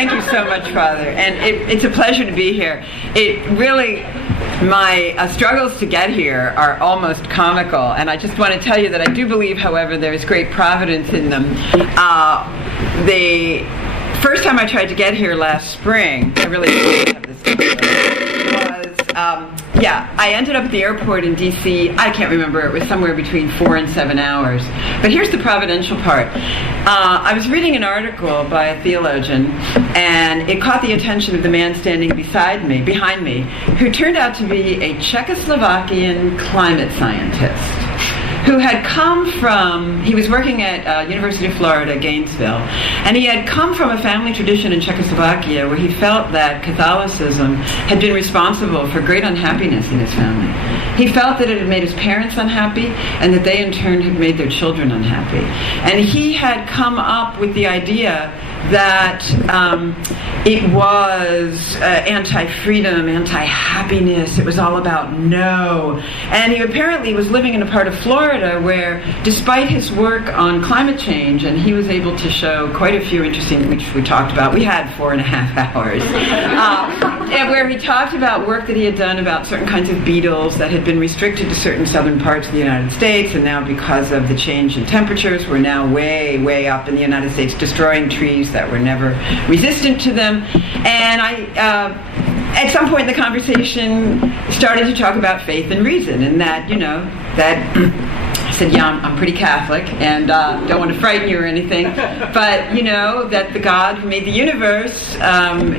Thank you so much, Father. And it's a pleasure to be here. It really, my struggles to get here are almost comical. And I just want to tell you that I do believe, however, there is great providence in them. The first time I tried to get here last spring, I really didn't have this I ended up at the airport in D.C. I can't remember. It was somewhere between 4 and 7 hours. But here's the providential part. I was reading an article by a theologian, and it caught the attention of the man standing behind me, who turned out to be a Czechoslovakian climate scientist who had come from, he was working at University of Florida, Gainesville, and he had come from a family tradition in Czechoslovakia where he felt that Catholicism had been responsible for great unhappiness in his family. He felt that it had made his parents unhappy and that they in turn had made their children unhappy. And he had come up with the idea that it was anti-freedom, anti-happiness. It was all about no. And he apparently was living in a part of Florida where, despite his work on climate change, and he was able to show quite a few interesting, which we talked about. We had 4.5 hours. And where he talked about work that he had done about certain kinds of beetles that had been restricted to certain southern parts of the United States, and now because of the change in temperatures, we're now way, way up in the United States, destroying trees that were never resistant to them. And I, at some point in the conversation, started to talk about faith and reason, and that, I said, yeah, I'm pretty Catholic, and don't want to frighten you or anything, but that the God who made the universe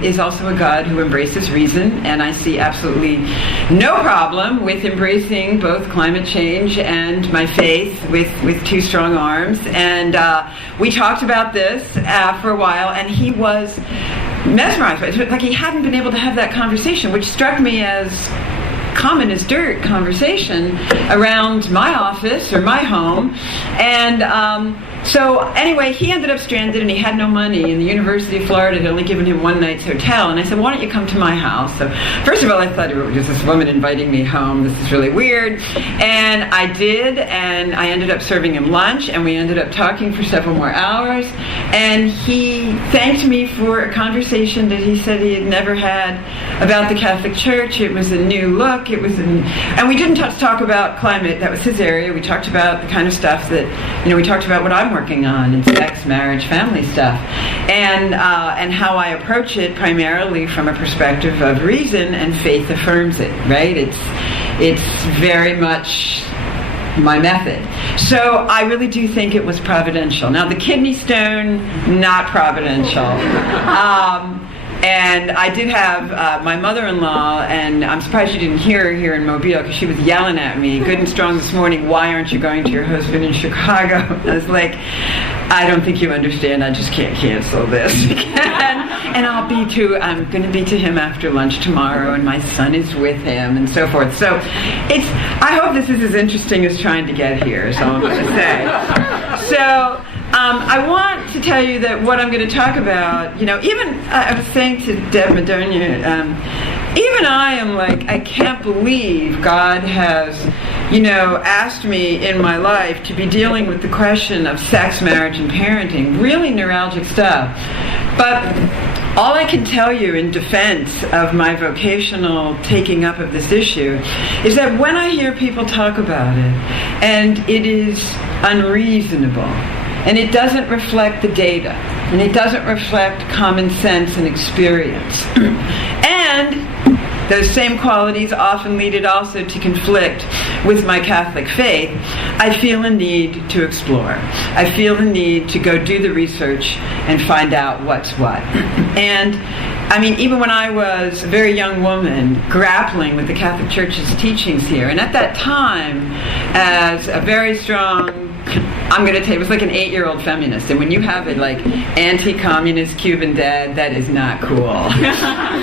is also a God who embraces reason, and I see absolutely no problem with embracing both climate change and my faith with two strong arms. And we talked about this for a while, and he was mesmerized by it. Like he hadn't been able to have that conversation, which struck me as common as dirt conversation around my office or my home. And so anyway, he ended up stranded and he had no money, and the University of Florida had only given him one night's hotel. And I said, why don't you come to my house? So first of all, I thought it was just this woman inviting me home. This is really weird. And I did, and I ended up serving him lunch, and we ended up talking for several more hours. And he thanked me for a conversation that he said he had never had about the Catholic Church. It was a new look. And we didn't talk about climate. That was his area. We talked about the kind of stuff that, we talked about what I'm working on in sex, marriage, family stuff, and how I approach it primarily from a perspective of reason, and faith affirms it, right? It's very much my method. So I really do think it was providential. Now, the kidney stone, not providential. And I did have my mother-in-law, and I'm surprised you didn't hear her here in Mobile, because she was yelling at me good and strong this morning, why aren't you going to your husband in Chicago? I was like, I don't think you understand, I just can't cancel this. And I'm going to be to him after lunch tomorrow, and my son is with him, and so forth. So I hope this is as interesting as trying to get here, is all I'm going to say. So I want to tell you that what I'm going to talk about, even I was saying to Deb Madonia, even I am like, I can't believe God has, asked me in my life to be dealing with the question of sex, marriage, and parenting, really neuralgic stuff. But all I can tell you in defense of my vocational taking up of this issue is that when I hear people talk about it, and it is unreasonable, and it doesn't reflect the data, and it doesn't reflect common sense and experience, and those same qualities often lead it also to conflict with my Catholic faith, I feel a need to explore. I feel the need to go do the research and find out what's what. And even when I was a very young woman grappling with the Catholic Church's teachings here, and at that time, as a very strong, I'm going to tell you, it was like an 8-year-old feminist, and when you have it like anti-communist Cuban dad, that is not cool.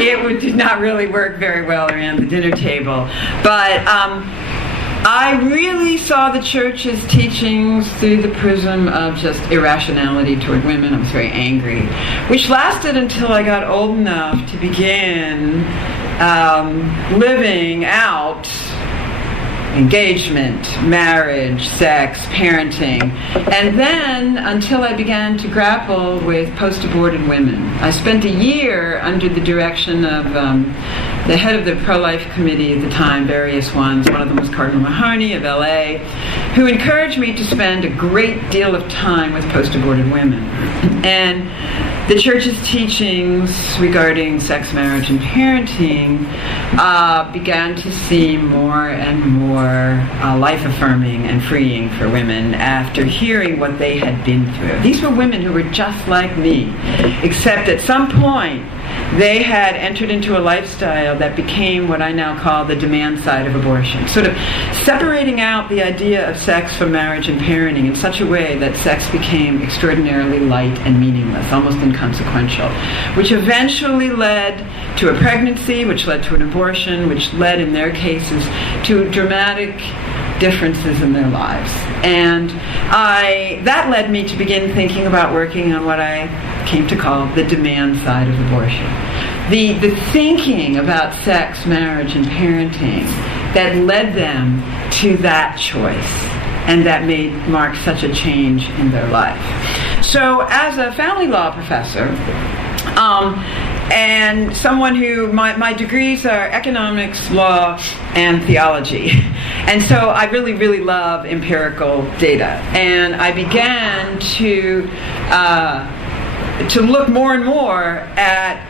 It did not really work very well around the dinner table. But I really saw the Church's teachings through the prism of just irrationality toward women. I was very angry, which lasted until I got old enough to begin living out engagement, marriage, sex, parenting, and then until I began to grapple with post-aborted women. I spent a year under the direction of the head of the pro-life committee at the time, various ones. One of them was Cardinal Mahoney of LA, who encouraged me to spend a great deal of time with post-aborted women. And the Church's teachings regarding sex, marriage, and parenting began to seem more and more life-affirming and freeing for women after hearing what they had been through. These were women who were just like me, except at some point they had entered into a lifestyle that became what I now call the demand side of abortion, sort of separating out the idea of sex from marriage and parenting in such a way that sex became extraordinarily light and meaningless, almost inconsequential, which eventually led to a pregnancy, which led to an abortion, which led, in their cases, to dramatic differences in their lives. And that led me to begin thinking about working on what I came to call the demand side of abortion. The thinking about sex, marriage, and parenting that led them to that choice and that marked such a change in their life. So as a family law professor, and someone who, my degrees are economics, law, and theology. And so I really, really love empirical data. And I began to look more and more at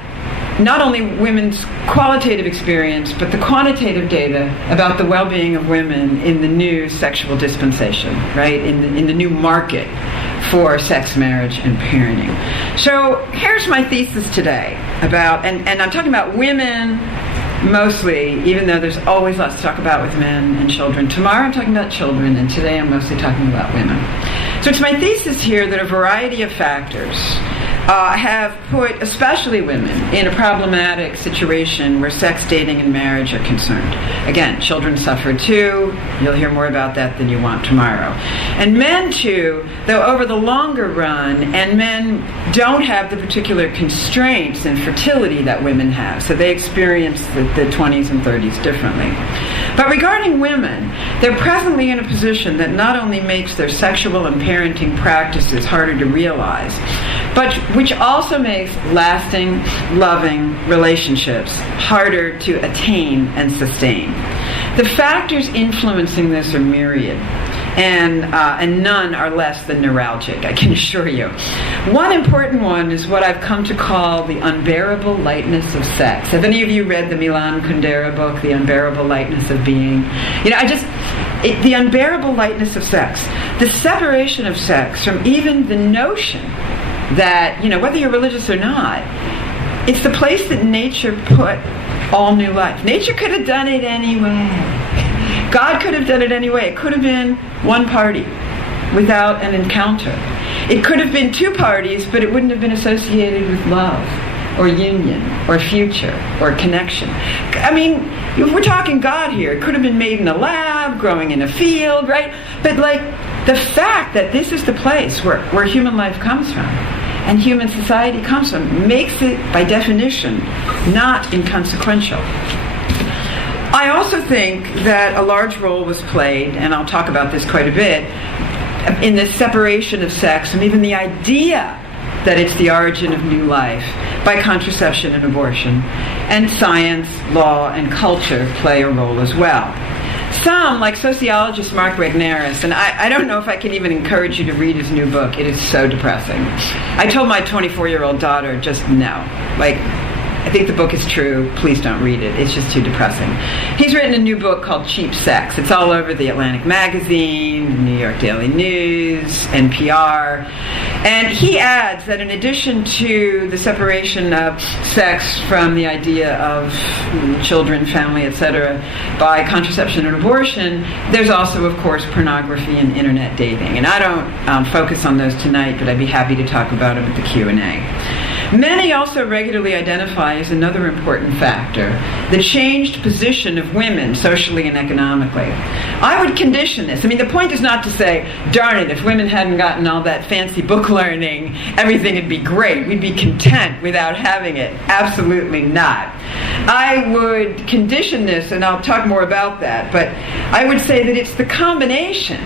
not only women's qualitative experience, but the quantitative data about the well-being of women in the new sexual dispensation, right? In the new market for sex, marriage, and parenting. So here's my thesis today about, and I'm talking about women mostly, even though there's always lots to talk about with men and children. Tomorrow I'm talking about children, and today I'm mostly talking about women. So it's my thesis here that a variety of factors have put especially women in a problematic situation where sex, dating, and marriage are concerned. Again, children suffer too. You'll hear more about that than you want tomorrow. And men too, though over the longer run, and men don't have the particular constraints in fertility that women have, so they experience the 20s and 30s differently. But regarding women, they're presently in a position that not only makes their sexual and parenting practices harder to realize, but which also makes lasting, loving relationships harder to attain and sustain. The factors influencing this are myriad, and none are less than neuralgic, I can assure you. One important one is what I've come to call the unbearable lightness of sex. Have any of you read the Milan Kundera book, The Unbearable Lightness of Being? You know, the unbearable lightness of sex, the separation of sex from even the notion that, you know, whether you're religious or not, it's the place that nature put all new life. Nature could have done it anyway. God could have done it anyway. It could have been one party without an encounter. It could have been two parties, but it wouldn't have been associated with love or union or future or connection. I mean, we're talking God here. It could have been made in a lab, growing in a field, right? But like, the fact that this is the place where human life comes from and human society comes from makes it, by definition, not inconsequential. I also think that a large role was played, and I'll talk about this quite a bit, in the separation of sex and even the idea that it's the origin of new life by contraception and abortion. And science, law, and culture play a role as well. Some, like sociologist Mark Regnerus, and I don't know if I can even encourage you to read his new book. It is so depressing. I told my 24-year-old daughter, just no. Like, I think the book is true. Please don't read it. It's just too depressing. He's written a new book called Cheap Sex. It's all over the Atlantic Magazine, New York Daily News, NPR. And he adds that in addition to the separation of sex from the idea of children, family, etc., by contraception and abortion, there's also, of course, pornography and internet dating. And I don't focus on those tonight, but I'd be happy to talk about them at the Q&A. Many also regularly identify as another important factor the changed position of women socially and economically. I would condition this. I mean, the point is not to say, darn it, if women hadn't gotten all that fancy book learning, everything would be great. We'd be content without having it. Absolutely not. I would condition this, and I'll talk more about that, but I would say that it's the combination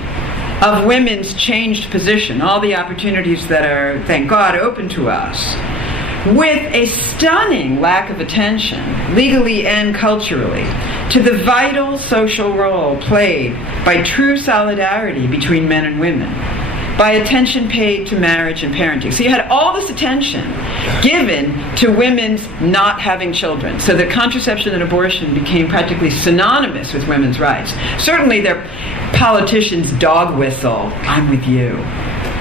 of women's changed position, all the opportunities that are, thank God, open to us, with a stunning lack of attention, legally and culturally, to the vital social role played by true solidarity between men and women, by attention paid to marriage and parenting. So you had all this attention given to women's not having children, so that contraception and abortion became practically synonymous with women's rights. Certainly their politicians dog whistle, I'm with you.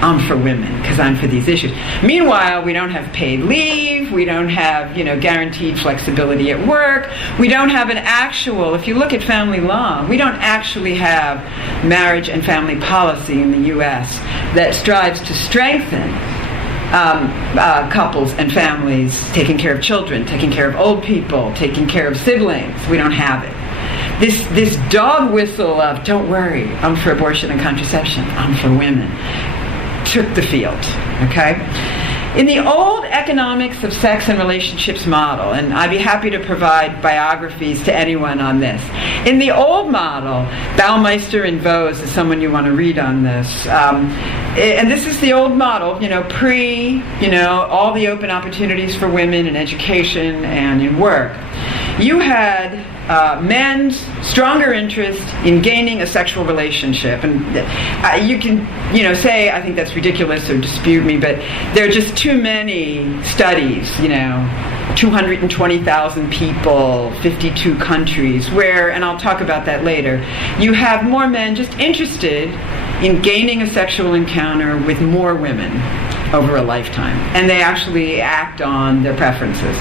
I'm for women because I'm for these issues. Meanwhile, we don't have paid leave. We don't have, guaranteed flexibility at work. We don't have an actual, if you look at family law, we don't actually have marriage and family policy in the U.S. that strives to strengthen couples and families, taking care of children, taking care of old people, taking care of siblings. We don't have it. This dog whistle of, don't worry, I'm for abortion and contraception, I'm for women, took the field, okay? In the old economics of sex and relationships model, and I'd be happy to provide biographies to anyone on this. In the old model, Baumeister and Vose is someone you want to read on this. And this is the old model, pre, all the open opportunities for women in education and in work. You had men's stronger interest in gaining a sexual relationship. And you can, say, I think that's ridiculous or dispute me, but there are just too many studies, 220,000 people, 52 countries, where, and I'll talk about that later, you have more men just interested in gaining a sexual encounter with more women over a lifetime, and they actually act on their preferences.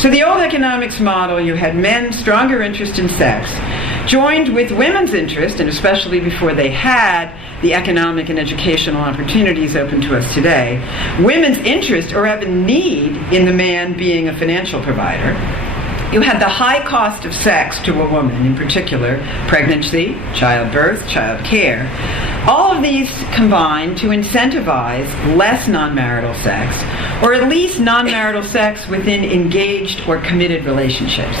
So the old economics model, you had men's stronger interest in sex, joined with women's interest, and especially before they had the economic and educational opportunities open to us today, women's interest or even need in the man being a financial provider. You had the high cost of sex to a woman, in particular, pregnancy, childbirth, child care. All of these combine to incentivize less non-marital sex, or at least non-marital sex within engaged or committed relationships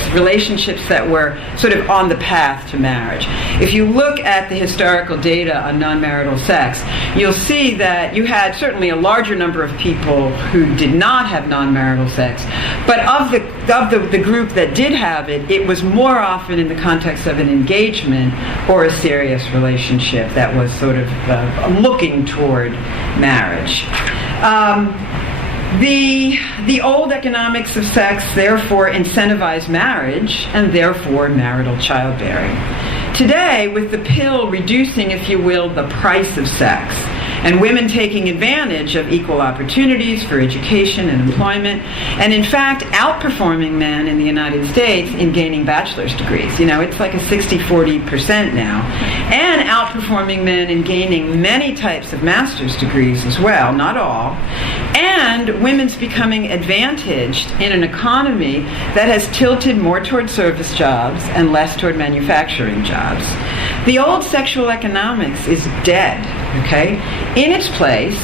that were sort of on the path to marriage. If you look at the historical data on non-marital sex, you'll see that you had certainly a larger number of people who did not have non-marital sex, but of the group that did have it, it was more often in the context of an engagement or a serious relationship that was sort of looking toward marriage. The old economics of sex therefore incentivize marriage and therefore marital childbearing. Today, with the pill reducing, if you will, the price of sex, and women taking advantage of equal opportunities for education and employment, and in fact outperforming men in the United States in gaining bachelor's degrees. It's like a 60-40% now, and outperforming men in gaining many types of master's degrees as well, not all, and women's becoming advantaged in an economy that has tilted more toward service jobs and less toward manufacturing jobs. The old sexual economics is dead, okay? In its place,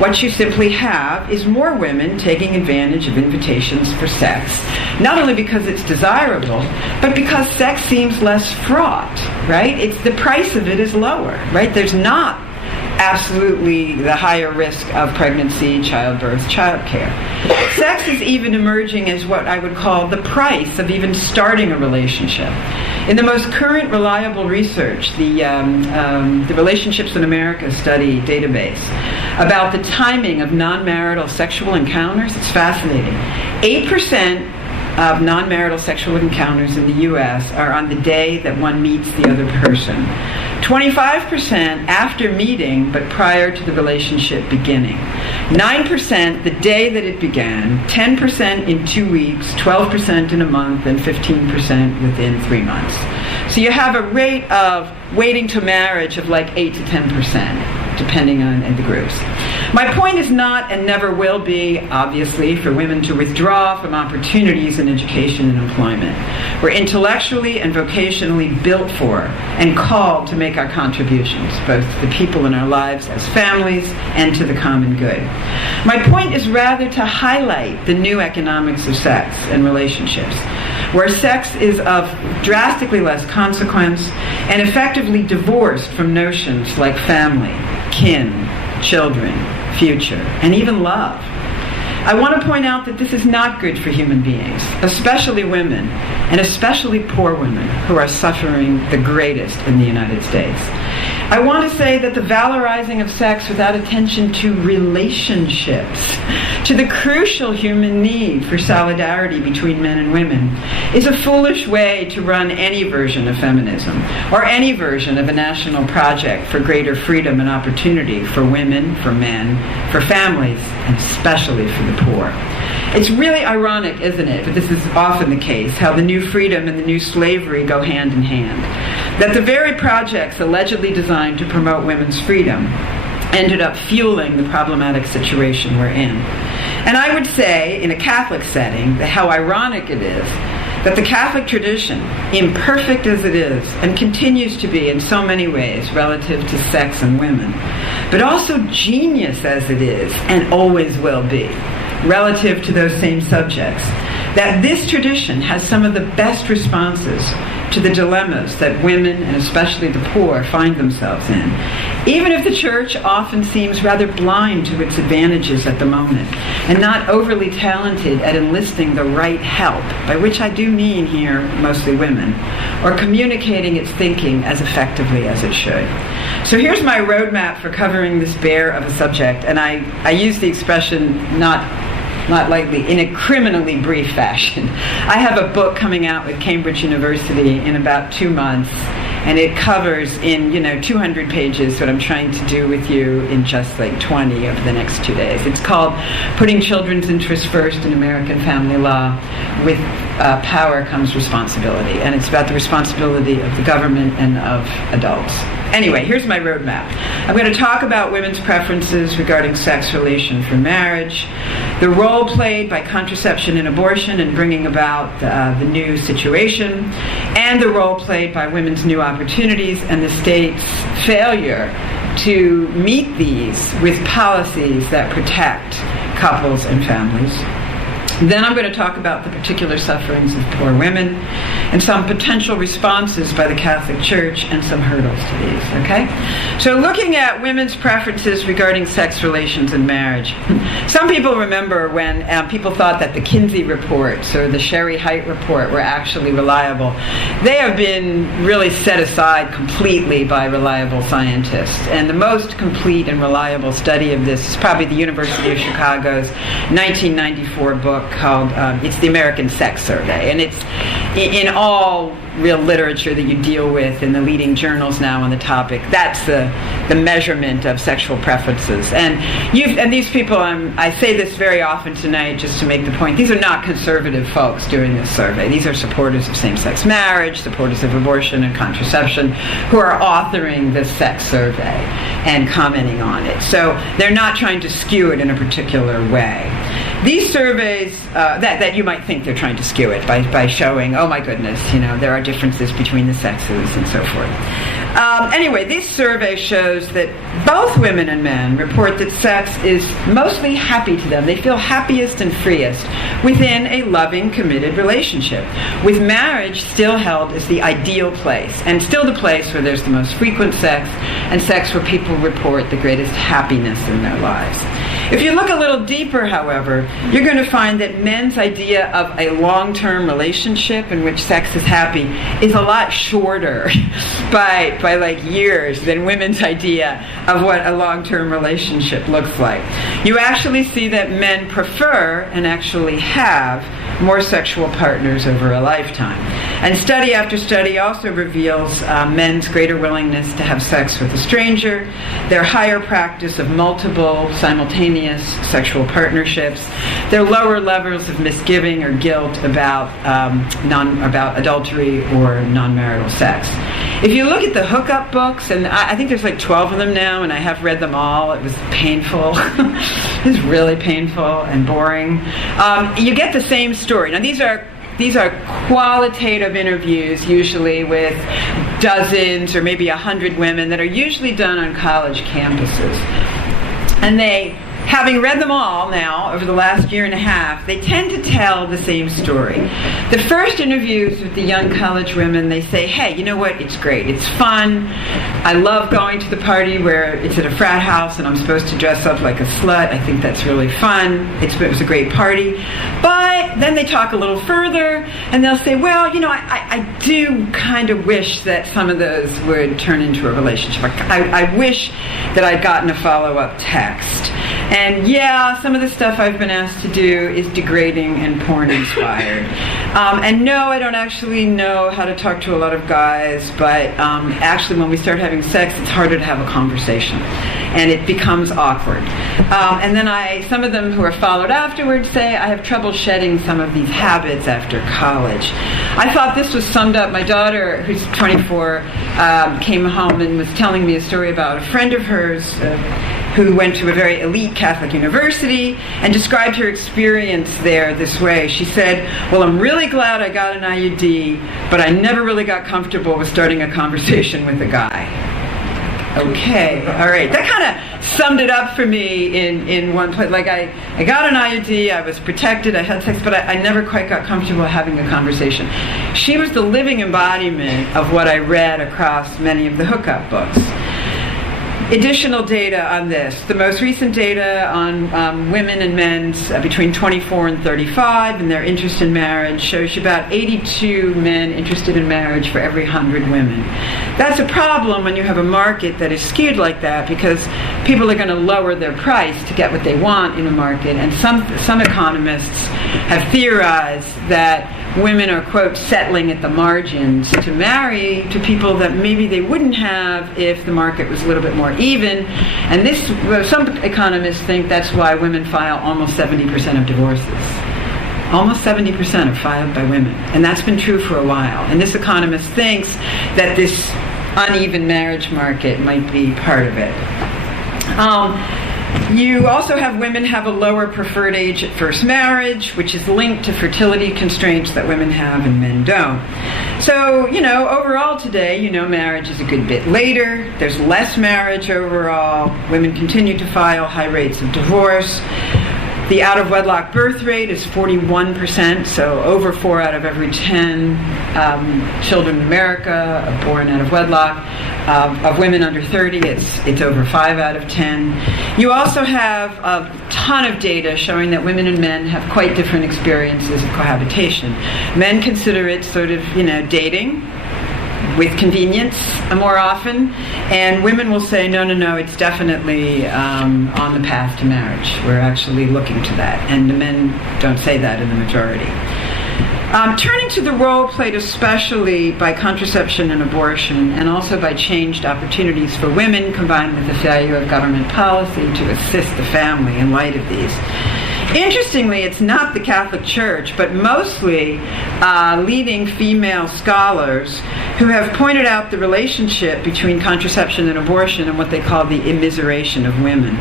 what you simply have is more women taking advantage of invitations for sex, not only because it's desirable, but because sex seems less fraught, right? The price of it is lower, right? There's not absolutely the higher risk of pregnancy, childbirth, childcare. Sex is even emerging as what I would call the price of even starting a relationship. In the most current reliable research, the Relationships in America study database, about the timing of non-marital sexual encounters, it's fascinating. 8% of non-marital sexual encounters in the U.S. are on the day that one meets the other person. 25% after meeting, but prior to the relationship beginning. 9% the day that it began, 10% in 2 weeks, 12% in a month, and 15% within 3 months. So you have a rate of waiting to marriage of like 8 to 10%, depending on the groups. My point is not and never will be, obviously, for women to withdraw from opportunities in education and employment. We're intellectually and vocationally built for and called to make our contributions, both to the people in our lives as families and to the common good. My point is rather to highlight the new economics of sex and relationships, where sex is of drastically less consequence and effectively divorced from notions like family, kin, children, future, and even love. I want to point out that this is not good for human beings, especially women, and especially poor women who are suffering the greatest in the United States. I want to say that the valorizing of sex without attention to relationships, to the crucial human need for solidarity between men and women, is a foolish way to run any version of feminism or any version of a national project for greater freedom and opportunity for women, for men, for families, and especially for the poor. It's really ironic, isn't it, but this is often the case, how the new freedom and the new slavery go hand in hand. That the very projects allegedly designed to promote women's freedom ended up fueling the problematic situation we're in. And I would say, in a Catholic setting, that how ironic it is that the Catholic tradition, imperfect as it is, and continues to be in so many ways relative to sex and women, but also genius as it is, and always will be, relative to those same subjects, that this tradition has some of the best responses to the dilemmas that women, and especially the poor, find themselves in, even if the Church often seems rather blind to its advantages at the moment, and not overly talented at enlisting the right help, by which I do mean here mostly women, or communicating its thinking as effectively as it should. So here's my roadmap for covering this bear of a subject, and I use the expression not lightly, in a criminally brief fashion. I have a book coming out with Cambridge University in about 2 months, and it covers in 200 pages what I'm trying to do with you in just like 20 over the next 2 days. It's called Putting Children's Interests First in American Family Law. With power comes responsibility, and it's about the responsibility of the government and of adults. Anyway, here's my roadmap. I'm going to talk about women's preferences regarding sex relation for marriage, the role played by contraception and abortion in bringing about the new situation, and the role played by women's new opportunities and the state's failure to meet these with policies that protect couples and families. Then I'm going to talk about the particular sufferings of poor women and some potential responses by the Catholic Church and some hurdles to these, okay? So looking at women's preferences regarding sex relations and marriage. Some people remember when people thought that the Kinsey reports or the Sherry Height report were actually reliable. They have been really set aside completely by reliable scientists. And the most complete and reliable study of this is probably the University of Chicago's 1994 book called it's the American Sex Survey, and it's in all real literature that you deal with in the leading journals now on the topic. That's the measurement of sexual preferences. And these people, I say this very often tonight just to make the point, these are not conservative folks doing this survey. These are supporters of same-sex marriage, supporters of abortion and contraception, who are authoring this sex survey and commenting on it. So they're not trying to skew it in a particular way. These surveys, that you might think they're trying to skew it by showing, oh my goodness, there are differences between the sexes and so forth. Anyway, this survey shows that both women and men report that sex is mostly happy to them. They feel happiest and freest within a loving, committed relationship, with marriage still held as the ideal place, and still the place where there's the most frequent sex, and sex where people report the greatest happiness in their lives. If you look a little deeper, however, you're going to find that men's idea of a long-term relationship in which sex is happy is a lot shorter by like years than women's idea of what a long-term relationship looks like. You actually see that men prefer and actually have more sexual partners over a lifetime. And study after study also reveals men's greater willingness to have sex with a stranger, their higher practice of multiple simultaneous sexual partnerships, their lower levels of misgiving or guilt about adultery or non-marital sex. If you look at the hookup books, and I think there's like 12 of them now, and I have read them all. It was painful. It was really painful and boring. You get the same story. Now these are qualitative interviews, usually with dozens or maybe 100 women that are usually done on college campuses. And they, having read them all now over the last year and a half, they tend to tell the same story. The first interviews with the young college women, they say, hey, you know what, it's great, it's fun, I love going to the party where it's at a frat house and I'm supposed to dress up like a slut, I think that's really fun, it was a great party. But then they talk a little further and they'll say, well, you know, I do kind of wish that some of those would turn into a relationship. I wish that I'd gotten a follow-up text. And yeah, some of the stuff I've been asked to do is degrading and porn-inspired. And no, I don't actually know how to talk to a lot of guys, but actually when we start having sex, it's harder to have a conversation. And it becomes awkward. And then some of them who are followed afterwards say, I have trouble shedding some of these habits after college. I thought this was summed up. My daughter, who's 24, came home and was telling me a story about a friend of hers who went to a very elite Catholic university and described her experience there this way. She said, well, I'm really glad I got an IUD, but I never really got comfortable with starting a conversation with a guy. Okay, all right. That kind of summed it up for me in one place. Like I got an IUD, I was protected, I had sex, but I never quite got comfortable having a conversation. She was the living embodiment of what I read across many of the hookup books. Additional data on this. The most recent data on women and men's between 24 and 35 and their interest in marriage shows you about 82 men interested in marriage for every 100 women. That's a problem when you have a market that is skewed like that, because people are going to lower their price to get what they want in a market, and some economists have theorized that women are, quote, settling at the margins to marry to people that maybe they wouldn't have if the market was a little bit more even. And this, some economists think that's why women file almost 70% of divorces. Almost 70% are filed by women. And that's been true for a while. And this economist thinks that this uneven marriage market might be part of it. You also have women have a lower preferred age at first marriage, which is linked to fertility constraints that women have and men don't. So, overall today, marriage is a good bit later. There's less marriage overall. Women continue to file high rates of divorce. The out-of-wedlock birth rate is 41%, so over 4 out of every 10 children in America are born out of wedlock. Of women under 30, it's over 5 out of 10. You also have a ton of data showing that women and men have quite different experiences of cohabitation. Men consider it sort of, dating with convenience more often, and women will say, no, it's definitely on the path to marriage. We're actually looking to that, and the men don't say that in the majority. Turning to the role played especially by contraception and abortion, and also by changed opportunities for women, combined with the failure of government policy to assist the family in light of these. Interestingly, it's not the Catholic Church, but mostly leading female scholars who have pointed out the relationship between contraception and abortion and what they call the immiseration of women.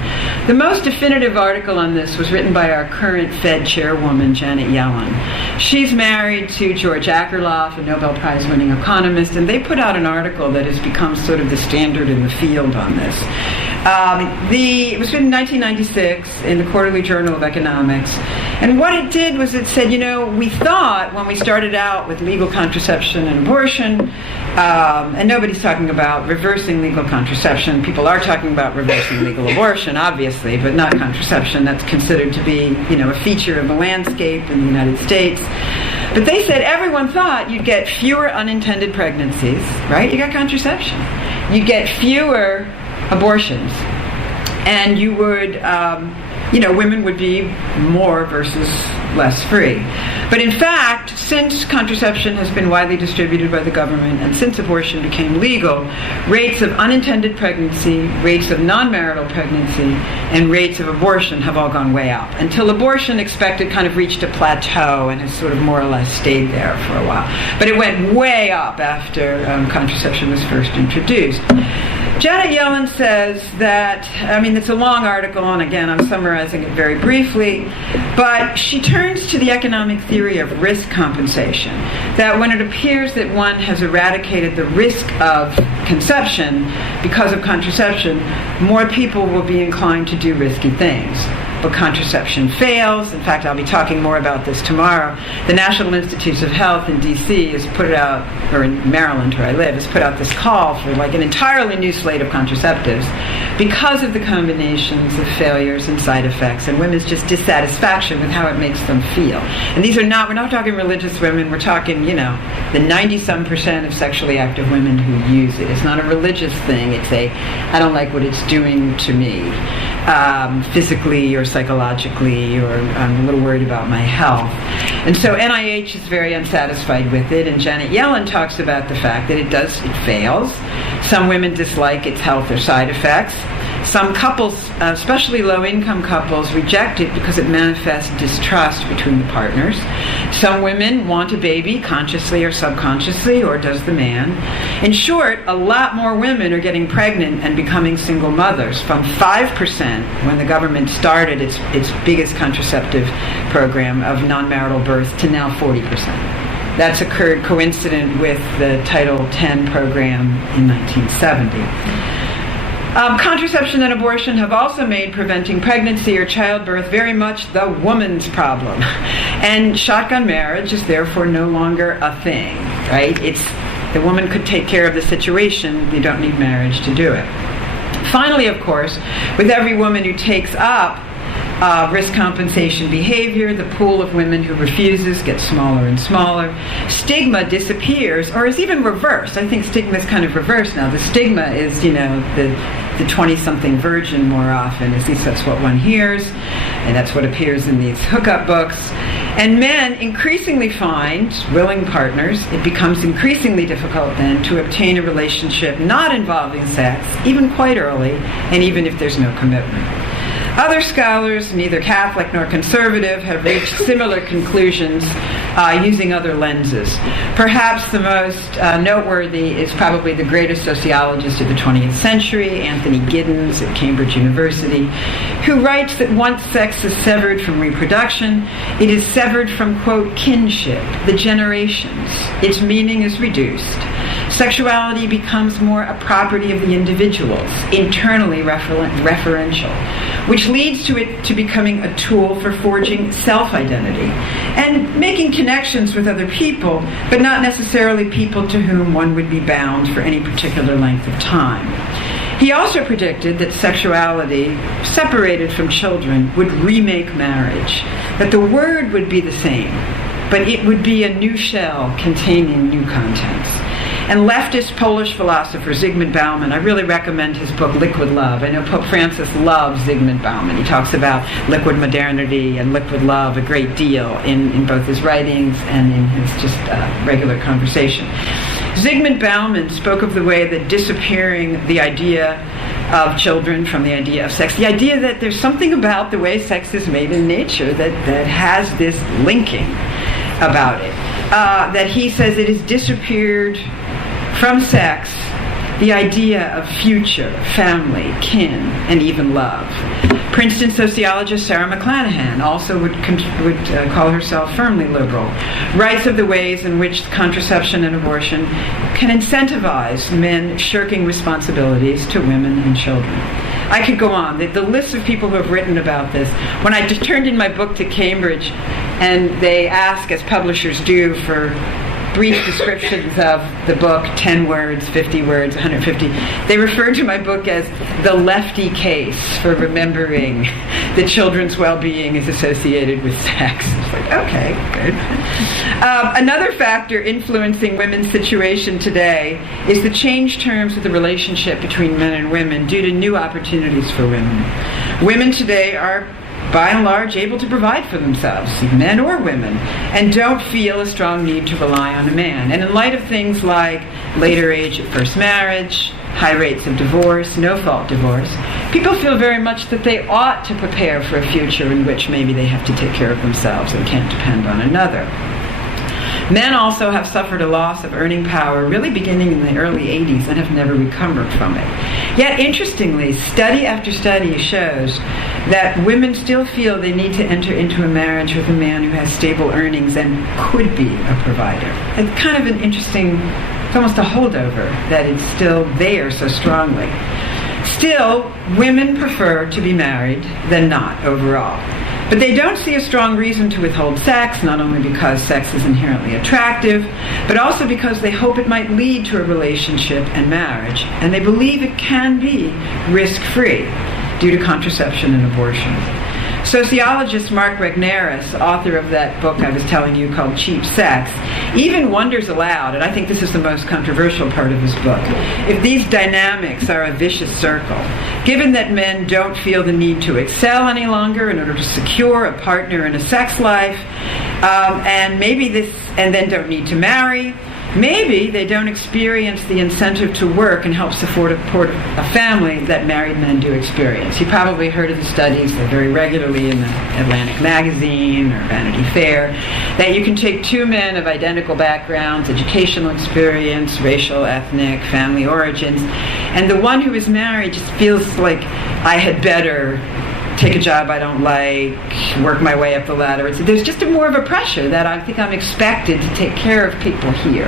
The most definitive article on this was written by our current Fed chairwoman, Janet Yellen. She's married to George Akerlof, a Nobel Prize-winning economist, and they put out an article that has become sort of the standard in the field on this. It was written in 1996 in the Quarterly Journal of Economics. And what it did was it said, we thought when we started out with legal contraception and abortion, and nobody's talking about reversing legal contraception. People are talking about reversing legal abortion, obviously, but not contraception. That's considered to be, a feature of the landscape in the United States. But they said everyone thought you'd get fewer unintended pregnancies, right? You got contraception. You'd get fewer abortions, and you would, women would be more versus less free. But in fact, since contraception has been widely distributed by the government and since abortion became legal, rates of unintended pregnancy, rates of non-marital pregnancy, and rates of abortion have all gone way up, until abortion expected kind of reached a plateau and has sort of more or less stayed there for a while. But it went way up after contraception was first introduced. Janet Yellen says that, I mean, it's a long article, and again, I'm summarizing it very briefly, but she turns to the economic theory of risk compensation, that when it appears that one has eradicated the risk of conception because of contraception, more people will be inclined to do risky things. But contraception fails. In fact, I'll be talking more about this tomorrow. The National Institutes of Health in D.C. has put out, or in Maryland where I live, has put out this call for like an entirely new slate of contraceptives because of the combinations of failures and side effects and women's just dissatisfaction with how it makes them feel. And these are not, we're not talking religious women, we're talking, you know, the 90-some% of sexually active women who use it. It's not a religious thing, it's a, I don't like what it's doing to me, physically or psychologically, or I'm a little worried about my health. And so NIH is very unsatisfied with it, and Janet Yellen talks about the fact that it fails. Some women dislike its health or side effects. Some couples, especially low-income couples, reject it because it manifests distrust between the partners. Some women want a baby, consciously or subconsciously, or does the man. In short, a lot more women are getting pregnant and becoming single mothers, from 5% when the government started its biggest contraceptive program of non-marital births to now 40%. That's occurred coincident with the Title X program in 1970. Contraception and abortion have also made preventing pregnancy or childbirth very much the woman's problem. And shotgun marriage is therefore no longer a thing, right? It's the woman could take care of the situation. You don't need marriage to do it. Finally, of course, with every woman who takes up risk compensation behavior, the pool of women who refuses gets smaller and smaller. Stigma disappears, or is even reversed. I think stigma is kind of reversed now. The stigma is, you know, the 20-something virgin more often. At least that's what one hears, and that's what appears in these hookup books. And men increasingly find willing partners. It becomes increasingly difficult then to obtain a relationship not involving sex, even quite early, and even if there's no commitment. Other scholars, neither Catholic nor conservative, have reached similar conclusions using other lenses. Perhaps the most noteworthy is probably the greatest sociologist of the 20th century, Anthony Giddens at Cambridge University, who writes that once sex is severed from reproduction, it is severed from, quote, kinship, the generations. Its meaning is reduced. Sexuality becomes more a property of the individuals, internally referential, which leads to it to becoming a tool for forging self-identity and making connections with other people, but not necessarily people to whom one would be bound for any particular length of time. He also predicted that sexuality, separated from children, would remake marriage, that the word would be the same, but it would be a new shell containing new contents. And leftist Polish philosopher Zygmunt Bauman, I really recommend his book Liquid Love. I know Pope Francis loves Zygmunt Bauman. He talks about liquid modernity and liquid love a great deal in both his writings and in his just regular conversation. Zygmunt Bauman spoke of the way that disappearing the idea of children from the idea of sex, the idea that there's something about the way sex is made in nature that has this linking about it, that he says it has disappeared from sex, the idea of future, family, kin, and even love. Princeton sociologist Sarah McClanahan also would call herself firmly liberal, writes of the ways in which contraception and abortion can incentivize men shirking responsibilities to women and children. I could go on. The list of people who have written about this. When I just turned in my book to Cambridge, and they ask, as publishers do, for brief descriptions of the book, 10 words, 50 words, 150. They refer to my book as the lefty case for remembering that children's well-being is associated with sex. It's like, okay, good. Another factor influencing women's situation today is the changed terms of the relationship between men and women due to new opportunities for women. Women today are by and large, able to provide for themselves, men or women, and don't feel a strong need to rely on a man. And in light of things like later age at first marriage, high rates of divorce, no-fault divorce, people feel very much that they ought to prepare for a future in which maybe they have to take care of themselves and can't depend on another. Men also have suffered a loss of earning power really beginning in the early 80s and have never recovered from it. Yet, interestingly, study after study shows that women still feel they need to enter into a marriage with a man who has stable earnings and could be a provider. It's kind of an interesting, it's almost a holdover that it's still there so strongly. Still, women prefer to be married than not overall. But they don't see a strong reason to withhold sex, not only because sex is inherently attractive, but also because they hope it might lead to a relationship and marriage, and they believe it can be risk-free due to contraception and abortion. Sociologist Mark Regnerus, author of that book I was telling you called Cheap Sex, even wonders aloud, and I think this is the most controversial part of his book, if these dynamics are a vicious circle, given that men don't feel the need to excel any longer in order to secure a partner in a sex life, and then don't need to marry. Maybe they don't experience the incentive to work and help support a family that married men do experience. You probably heard of the studies, they're very regularly in the Atlantic Magazine or Vanity Fair, that you can take two men of identical backgrounds, educational experience, racial, ethnic, family origins, and the one who is married just feels like I had better take a job I don't like, work my way up the ladder. There's just more of a pressure that I think I'm expected to take care of people here.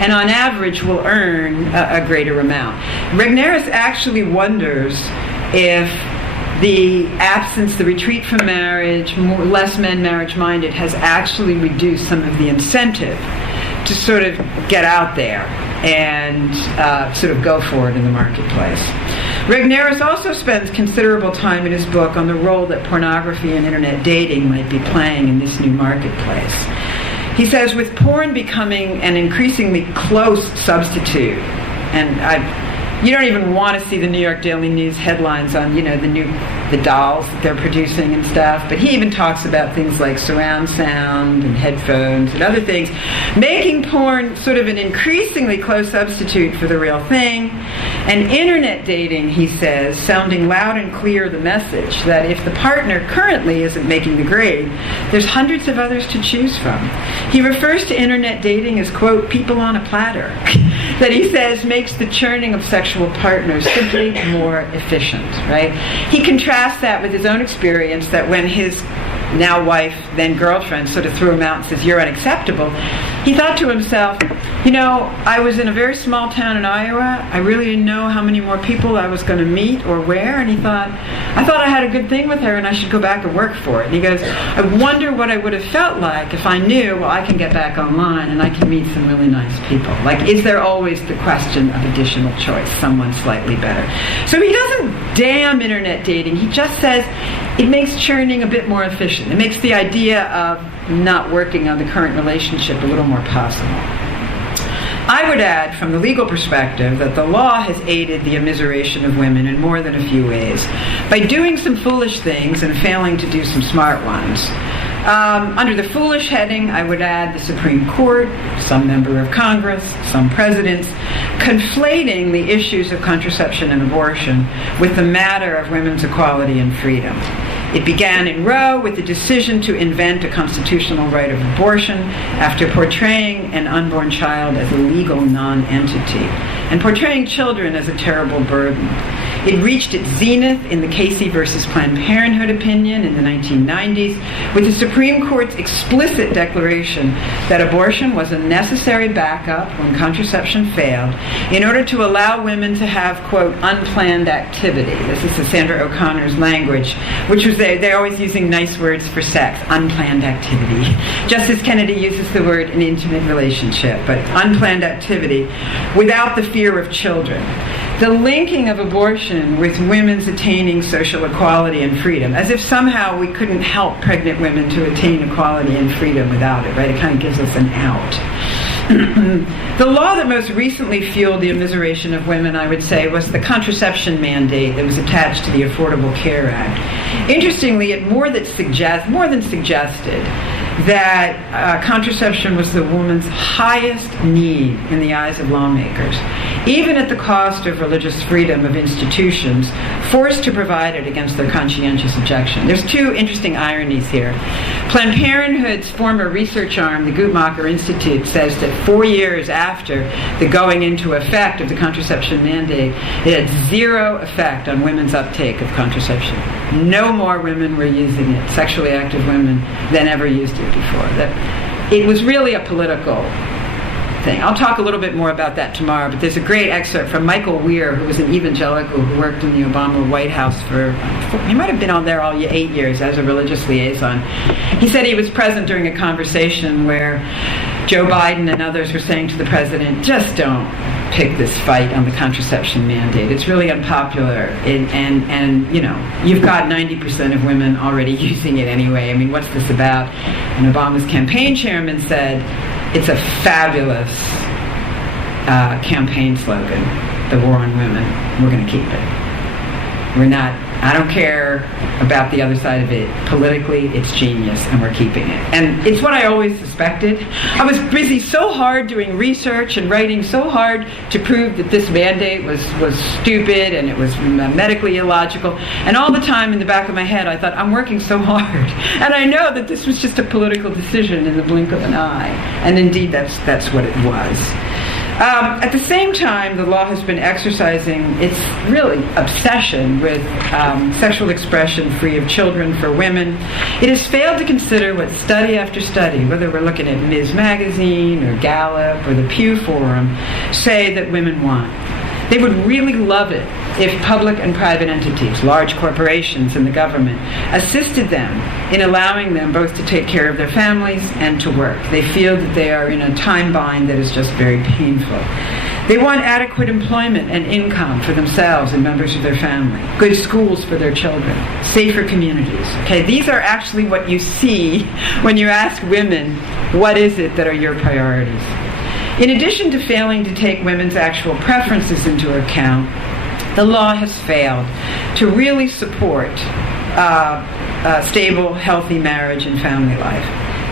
And on average will earn a greater amount. Regnerus actually wonders if the absence, the retreat from marriage, less men marriage-minded, has actually reduced some of the incentive to sort of get out there and sort of go for it in the marketplace. Regnerus also spends considerable time in his book on the role that pornography and internet dating might be playing in this new marketplace. He says, with porn becoming an increasingly close substitute, and you don't even want to see the New York Daily News headlines on, the dolls that they're producing and stuff. But he even talks about things like surround sound and headphones and other things, making porn sort of an increasingly close substitute for the real thing. And internet dating, he says, sounding loud and clear the message that if the partner currently isn't making the grade, there's hundreds of others to choose from. He refers to internet dating as, quote, people on a platter, that he says makes the churning of sexual partners simply more efficient, right? He contrasts that with his own experience that when his now wife, then girlfriend, sort of threw him out and says, you're unacceptable, he thought to himself, I was in a very small town in Iowa. I really didn't know how many more people I was going to meet or where, and I thought I had a good thing with her and I should go back and work for it. And he goes, I wonder what I would have felt like if I knew, well, I can get back online and I can meet some really nice people. Like, is there always the question of additional choice, someone slightly better? So he doesn't damn internet dating. He just says it makes churning a bit more efficient. It makes the idea of not working on the current relationship a little more possible. I would add, from the legal perspective, that the law has aided the immiseration of women in more than a few ways. By doing some foolish things and failing to do some smart ones. Under the foolish heading, I would add the Supreme Court, some member of Congress, some presidents, conflating the issues of contraception and abortion with the matter of women's equality and freedom. It began in Roe with the decision to invent a constitutional right of abortion after portraying an unborn child as a legal non-entity and portraying children as a terrible burden. It reached its zenith in the Casey versus Planned Parenthood opinion in the 1990s with the Supreme Court's explicit declaration that abortion was a necessary backup when contraception failed in order to allow women to have, quote, unplanned activity. This is Cassandra O'Connor's language, which was they're always using nice words for sex, unplanned activity. Justice Kennedy uses the word an intimate relationship, but unplanned activity without the fear of children. The linking of abortion with women's attaining social equality and freedom, as if somehow we couldn't help pregnant women to attain equality and freedom without it, right? It kind of gives us an out. The law that most recently fueled the immiseration of women, I would say, was the contraception mandate that was attached to the Affordable Care Act. Interestingly, it more than suggested that contraception was the woman's highest need in the eyes of lawmakers, even at the cost of religious freedom of institutions forced to provide it against their conscientious objection. There's two interesting ironies here. Planned Parenthood's former research arm, the Guttmacher Institute, says that 4 years after the going into effect of the contraception mandate, it had zero effect on women's uptake of contraception. No more women were using it, sexually active women, than ever used it before. That it was really a political thing. I'll talk a little bit more about that tomorrow, but there's a great excerpt from Michael Weir, who was an evangelical who worked in the Obama White House he might have been on there all 8 years as a religious liaison. He said he was present during a conversation where Joe Biden and others were saying to the president, just don't pick this fight on the contraception mandate. It's really unpopular, and you know, you've got 90% of women already using it anyway. I mean, what's this about? And Obama's campaign chairman said, it's a fabulous campaign slogan, the war on women. We're going to keep it. We're not, I don't care about the other side of it. Politically, it's genius, and we're keeping it. And it's what I always suspected. I was busy so hard doing research and writing so hard to prove that this mandate was stupid and it was medically illogical. And all the time in the back of my head, I thought, I'm working so hard. And I know that this was just a political decision in the blink of an eye. And indeed, that's what it was. At the same time, the law has been exercising its really obsession with sexual expression free of children for women. It has failed to consider what study after study, whether we're looking at Ms. Magazine or Gallup or the Pew Forum, say that women want. They would really love it if public and private entities, large corporations and the government, assisted them in allowing them both to take care of their families and to work. They feel that they are in a time bind that is just very painful. They want adequate employment and income for themselves and members of their family, good schools for their children, safer communities. Okay, these are actually what you see when you ask women, what is it that are your priorities? In addition to failing to take women's actual preferences into account, the law has failed to really support stable, healthy marriage and family life.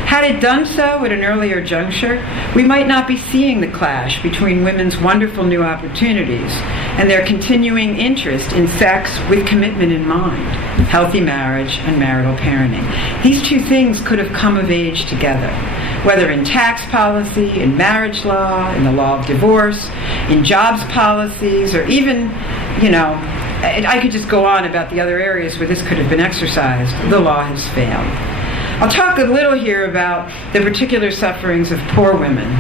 Had it done so at an earlier juncture, we might not be seeing the clash between women's wonderful new opportunities and their continuing interest in sex with commitment in mind, healthy marriage and marital parenting. These two things could have come of age together, whether in tax policy, in marriage law, in the law of divorce, in jobs policies, or even, you know, I could just go on about the other areas where this could have been exercised. The law has failed. I'll talk a little here about the particular sufferings of poor women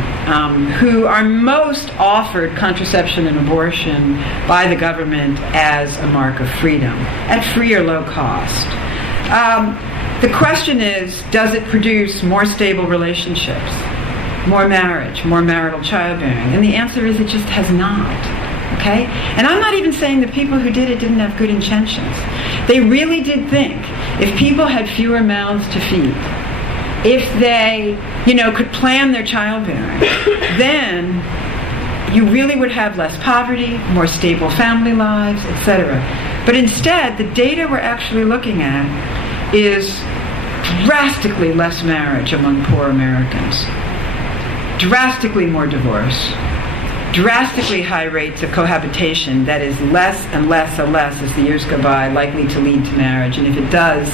who are most offered contraception and abortion by the government as a mark of freedom at free or low cost. The question is, does it produce more stable relationships, more marriage, more marital childbearing? And the answer is it just has not. Okay? And I'm not even saying the people who did it didn't have good intentions. They really did think if people had fewer mouths to feed, if they, you know, could plan their childbearing, then you really would have less poverty, more stable family lives, etc. But instead, the data we're actually looking at is drastically less marriage among poor Americans, drastically more divorce, drastically high rates of cohabitation that is less and less and less as the years go by likely to lead to marriage, and if it does,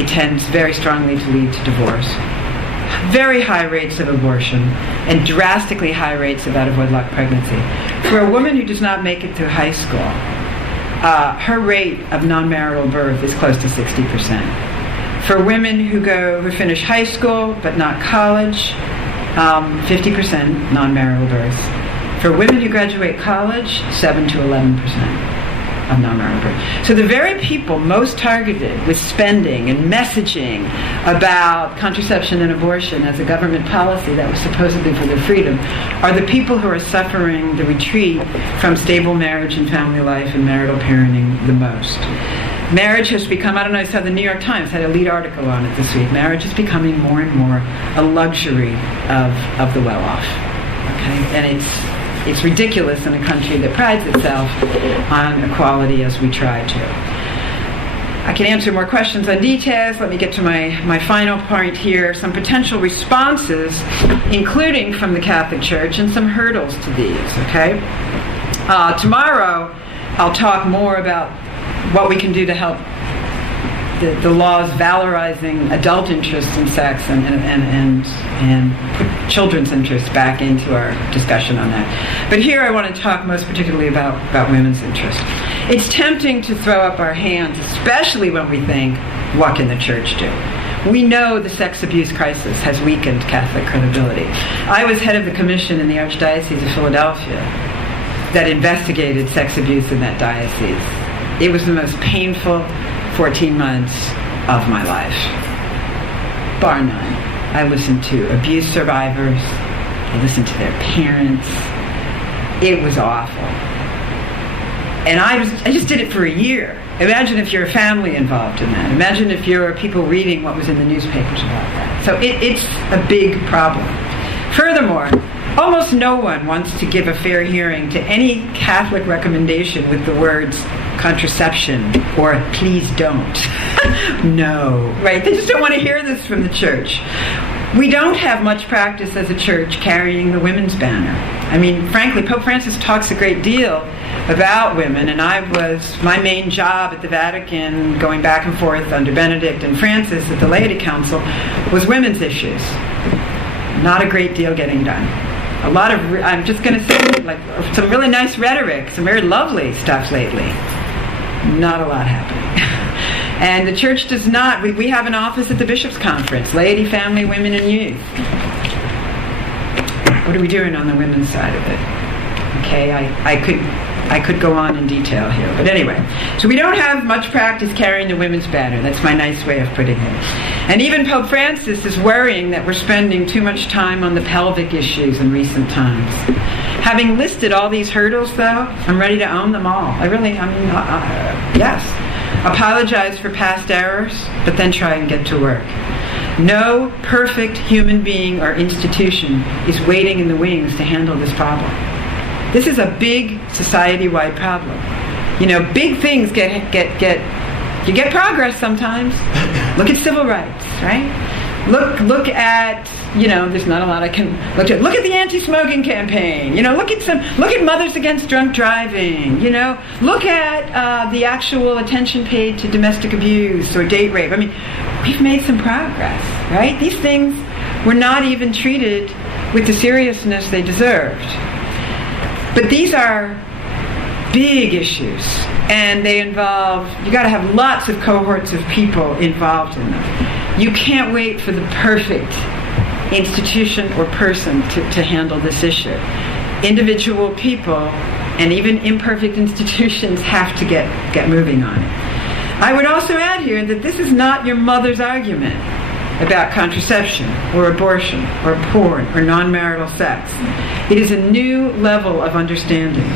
it tends very strongly to lead to divorce. Very high rates of abortion and drastically high rates of out-of-wedlock pregnancy. For a woman who does not make it through high school, her rate of non-marital birth is close to 60%. For women who finish high school but not college, 50% non-marital births. For women who graduate college, 7 to 11% of non-marital births. So the very people most targeted with spending and messaging about contraception and abortion as a government policy that was supposedly for their freedom are the people who are suffering the retreat from stable marriage and family life and marital parenting the most. Marriage has become, I don't know, I saw the New York Times had a lead article on it this week. Marriage is becoming more and more a luxury of the well-off. Okay? And it's ridiculous in a country that prides itself on equality as we try to. I can answer more questions on details. Let me get to my final point here. Some potential responses, including from the Catholic Church, and some hurdles to these, okay? Tomorrow, I'll talk more about what we can do to help the laws valorizing adult interest in sex and put children's interests back into our discussion on that. But here I want to talk most particularly about women's interest. It's tempting to throw up our hands, especially when we think, what can the church do? We know the sex abuse crisis has weakened Catholic credibility. I was head of the commission in the Archdiocese of Philadelphia that investigated sex abuse in that diocese. It was the most painful 14 months of my life, bar none. I listened to abuse survivors. I listened to their parents. It was awful. And I just did it for a year. Imagine if you're a family involved in that. Imagine if you're people reading what was in the newspapers about that. So it's a big problem. Furthermore, almost no one wants to give a fair hearing to any Catholic recommendation with the words contraception or please don't. No, right? They just don't want to hear this from the church. We don't have much practice as a church carrying the women's banner. I mean, frankly, Pope Francis talks a great deal about women, and my main job at the Vatican, going back and forth under Benedict and Francis at the Laity Council, was women's issues. Not a great deal getting done. A lot of, I'm just going to say, like, some really nice rhetoric, some very lovely stuff lately. Not a lot happening. And the church does not, we have an office at the Bishops' Conference, Laity, Family, Women, and Youth. What are we doing on the women's side of it? Okay, I could go on in detail here. But anyway, so we don't have much practice carrying the women's banner. That's my nice way of putting it. And even Pope Francis is worrying that we're spending too much time on the pelvic issues in recent times. Having listed all these hurdles, though, I'm ready to own them all. Yes. Apologize for past errors, but then try and get to work. No perfect human being or institution is waiting in the wings to handle this problem. This is a big society-wide problem. You know, big things you get progress sometimes. Look at civil rights, right? Look at, there's not a lot I can look at. Look at the anti-smoking campaign. Look at Mothers Against Drunk Driving. Look at the actual attention paid to domestic abuse or date rape. I mean, we've made some progress, right? These things were not even treated with the seriousness they deserved. But these are big issues, and they involve, you got to have lots of cohorts of people involved in them. You can't wait for the perfect institution or person to handle this issue. Individual people and even imperfect institutions have to get moving on it. I would also add here that this is not your mother's argument about contraception or abortion or porn or non-marital sex. It is a new level of understanding,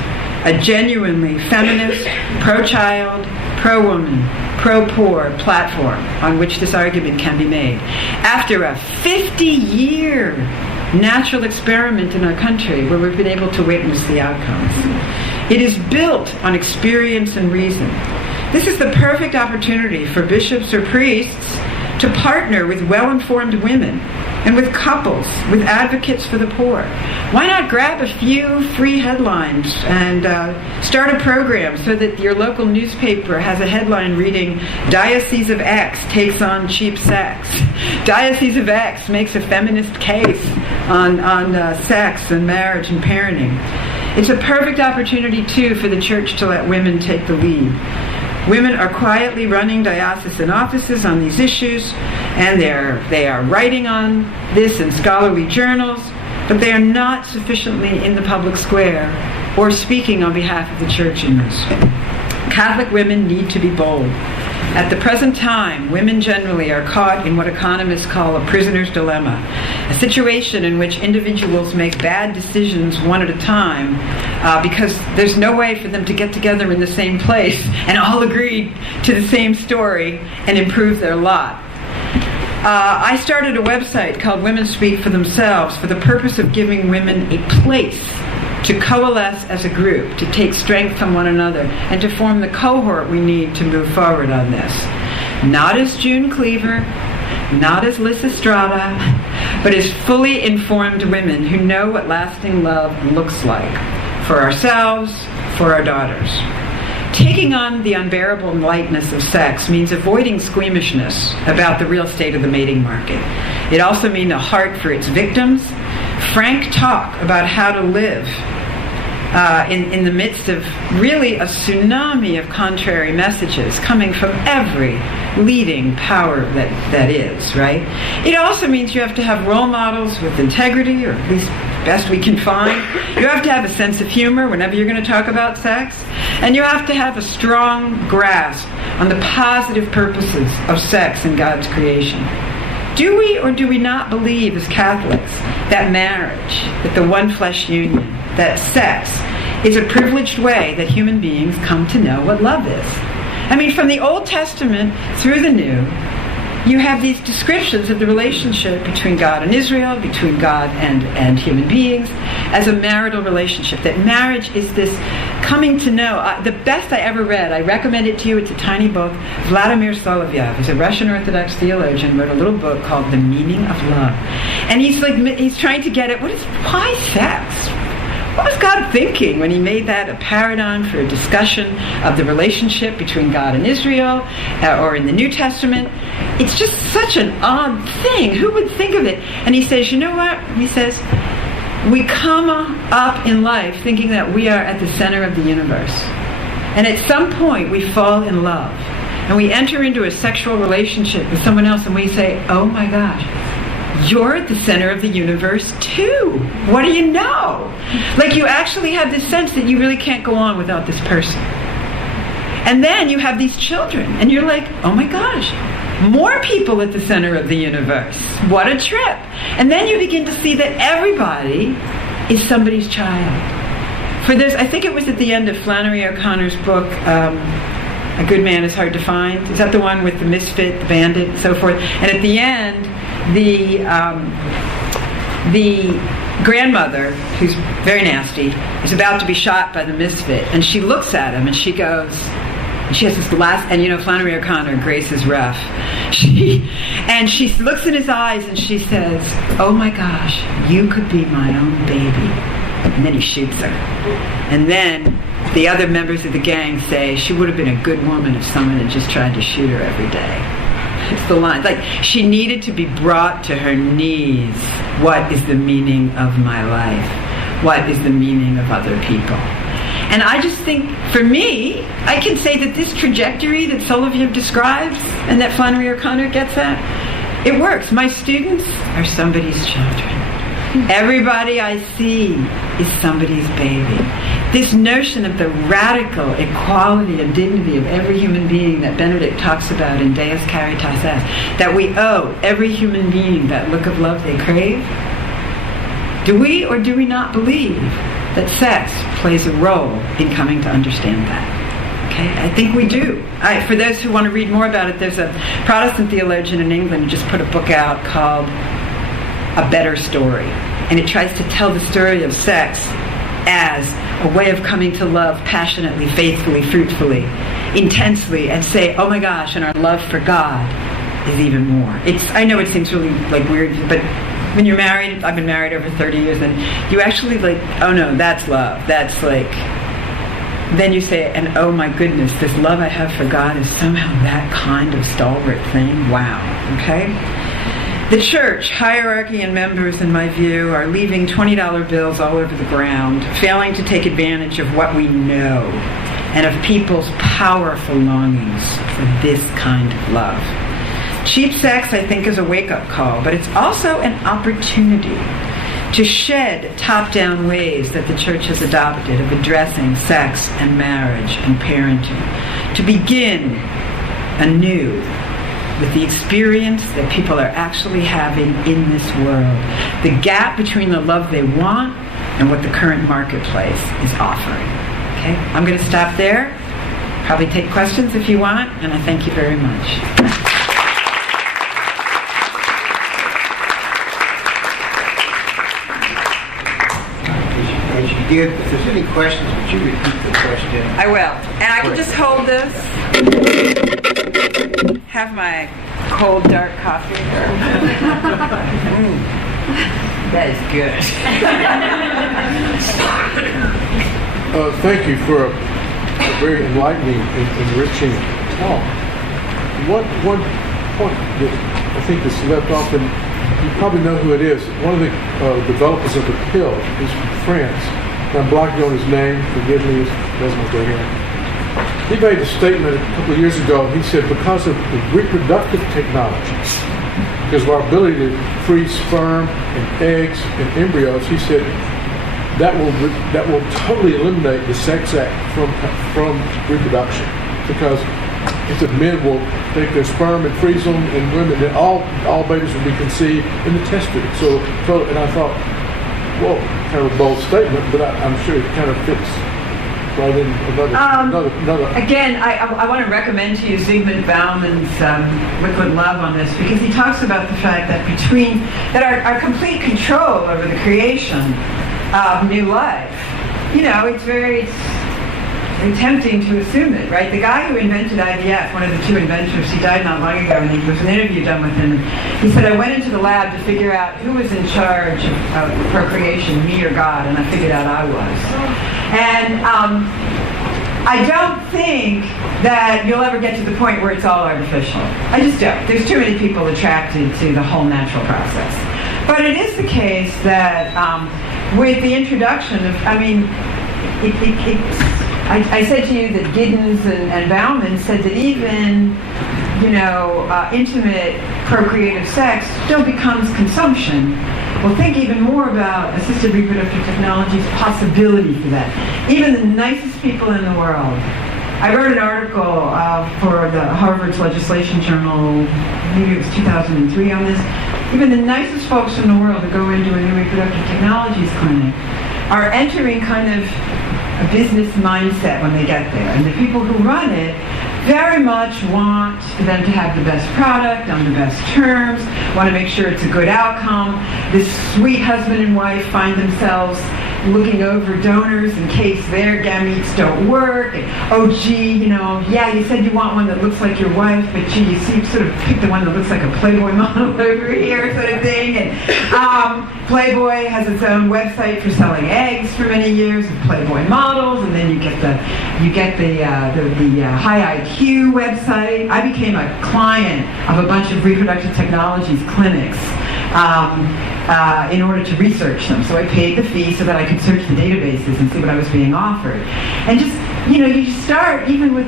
a genuinely feminist, pro-child, pro-woman, pro-poor platform on which this argument can be made. After a 50-year natural experiment in our country where we've been able to witness the outcomes. It is built on experience and reason. This is the perfect opportunity for bishops or priests to partner with well-informed women and with couples, with advocates for the poor. Why not grab a few free headlines and start a program so that your local newspaper has a headline reading, Diocese of X takes on cheap sex. Diocese of X makes a feminist case on sex and marriage and parenting. It's a perfect opportunity, too, for the church to let women take the lead. Women are quietly running diocesan offices on these issues, and they are writing on this in scholarly journals, but they are not sufficiently in the public square or speaking on behalf of the church in this. Catholic women need to be bold. At the present time, women generally are caught in what economists call a prisoner's dilemma, a situation in which individuals make bad decisions one at a time because there's no way for them to get together in the same place and all agree to the same story and improve their lot. I started a website called Women Speak for Themselves for the purpose of giving women a place to coalesce as a group, to take strength from one another, and to form the cohort we need to move forward on this. Not as June Cleaver, not as Liz Estrada, but as fully informed women who know what lasting love looks like for ourselves, for our daughters. Taking on the unbearable lightness of sex means avoiding squeamishness about the real state of the mating market. It also means a heart for its victims, frank talk about how to live in the midst of really a tsunami of contrary messages coming from every leading power that is, right? It also means you have to have role models with integrity, or at least best we can find. You have to have a sense of humor whenever you're going to talk about sex. And you have to have a strong grasp on the positive purposes of sex in God's creation. Do we or do we not believe as Catholics that marriage, that the one flesh union, that sex is a privileged way that human beings come to know what love is? I mean, from the Old Testament through the New, you have these descriptions of the relationship between God and Israel, between God and human beings, as a marital relationship. That marriage is this coming to know. The best I ever read, I recommend it to you, it's a tiny book. Vladimir Solovyov is a Russian Orthodox theologian, wrote a little book called The Meaning of Love. And he's trying to get at why sex? What was God thinking when he made that a paradigm for a discussion of the relationship between God and Israel, or in the New Testament? It's just such an odd thing. Who would think of it? And he says, you know what? He says, we come up in life thinking that we are at the center of the universe. And at some point we fall in love. And we enter into a sexual relationship with someone else and we say, oh my gosh, you're at the center of the universe too. What do you know? Like, you actually have this sense that you really can't go on without this person. And then you have these children, and you're like, oh my gosh, more people at the center of the universe. What a trip. And then you begin to see that everybody is somebody's child. For this, I think it was at the end of Flannery O'Connor's book, A Good Man is Hard to Find. Is that the one with the misfit, the bandit, and so forth? And at the end, the grandmother, who's very nasty, is about to be shot by the misfit, and she looks at him and she goes, and she has this last, and you know, Flannery O'Connor, Grace is rough. She looks in his eyes and she says, oh my gosh, you could be my own baby. And then he shoots her. And then the other members of the gang say, she would have been a good woman if someone had just tried to shoot her every day. It's the line. Like, she needed to be brought to her knees. What is the meaning of my life? What is the meaning of other people? And I just think, for me, I can say that this trajectory that Solovyov describes and that Flannery O'Connor gets at, it works. My students are somebody's children. Everybody I see is somebody's baby. This notion of the radical equality and dignity of every human being that Benedict talks about in Deus Caritas Est, that we owe every human being that look of love they crave. Do we or do we not believe that sex plays a role in coming to understand that? Okay, I think we do. For those who want to read more about it, there's a Protestant theologian in England who just put a book out called A Better Story. And it tries to tell the story of sex as a way of coming to love passionately, faithfully, fruitfully, intensely, and say, oh my gosh, and our love for God is even more. I know it seems really like weird, but when you're married, I've been married over 30 years, and you actually like, oh no, that's love. That's like, then you say, and oh my goodness, this love I have for God is somehow that kind of stalwart thing. Wow, okay? The church, hierarchy, and members, in my view, are leaving $20 bills all over the ground, failing to take advantage of what we know and of people's powerful longings for this kind of love. Cheap sex, I think, is a wake-up call, but it's also an opportunity to shed top-down ways that the church has adopted of addressing sex and marriage and parenting, to begin anew with the experience that people are actually having in this world. The gap between the love they want and what the current marketplace is offering. Okay? I'm going to stop there. Probably take questions if you want, and I thank you very much. as you did, if there's any questions, would you repeat the question? I will. And I can just hold this. Have my cold, dark coffee. That is good. Thank you for a very enlightening and enriching talk. One point that I think is left off, and you probably know who it is. One of the developers of the pill is from France. I'm blocking on his name. Forgive me, it doesn't go here. He made a statement a couple of years ago. He said, because of the reproductive technologies, because of our ability to freeze sperm and eggs and embryos, he said that will totally eliminate the sex act from reproduction. Because if the men will take their sperm and freeze them, and women, then all babies will be conceived in the test tube. So, and I thought, whoa, kind of a bold statement, but I'm sure it kind of fits right in another. Again, I want to recommend to you Zygmunt Bauman's Liquid Love on this, because he talks about the fact that our complete control over the creation of new life. It's very tempting to assume it, right? The guy who invented IVF, one of the two inventors, he died not long ago, and there was an interview done with him. He said, I went into the lab to figure out who was in charge of procreation, me or God, and I figured out I was. And I don't think that you'll ever get to the point where it's all artificial. I just don't. There's too many people attracted to the whole natural process. But it is the case that with the introduction of, I said to you that Giddens and Bauman said that even, intimate procreative sex still becomes consumption. Well, think even more about assisted reproductive technology's possibility for that. Even the nicest people in the world. I wrote an article for the Harvard's Legislation Journal, maybe it was 2003 on this. Even the nicest folks in the world that go into a new reproductive technologies clinic are entering kind of a business mindset when they get there. And the people who run it very much want them to have the best product on the best terms, want to make sure it's a good outcome. This sweet husband and wife find themselves looking over donors in case their gametes don't work. And, oh, gee, you said you want one that looks like your wife, but gee, you sort of picked the one that looks like a Playboy model over here, sort of thing. And Playboy has its own website for selling eggs for many years with Playboy models, and then you get the High IQ website. I became a client of a bunch of reproductive technologies clinics in order to research them. So I paid the fee so that I could search the databases and see what I was being offered. And just, you start even with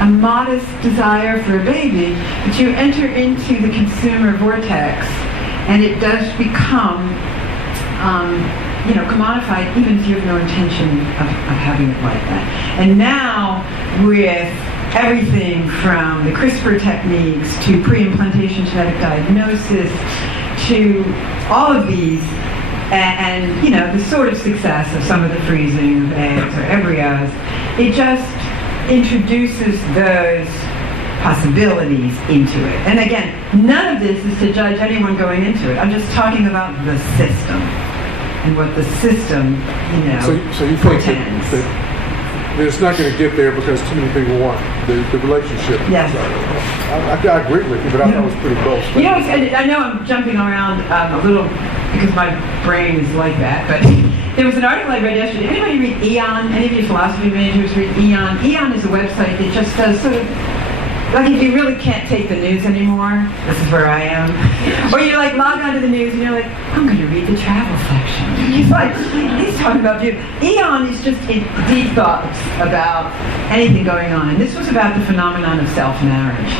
a modest desire for a baby, but you enter into the consumer vortex, and it does become, commodified, even if you have no intention of having it like that. And now, with everything from the CRISPR techniques to pre-implantation genetic diagnosis, to all of these, and the sort of success of some of the freezing of eggs or embryos, it just introduces those possibilities into it. And again, none of this is to judge anyone going into it. I'm just talking about the system and what the system, So you think that it's not going to get there because too many people want the relationship. Yes. I agree with you, but I thought it was pretty bold. I know I'm jumping around a little because my brain is like that, but there was an article I read yesterday. Anybody read Eon? Any of you philosophy majors read Eon? Eon is a website that just does sort of, like if you really can't take the news anymore, this is where I am. Or you log onto the news and you're like, I'm going to read the travel section. He's talking about beauty. Eon is just deep thoughts about anything going on. And this was about the phenomenon of self-marriage.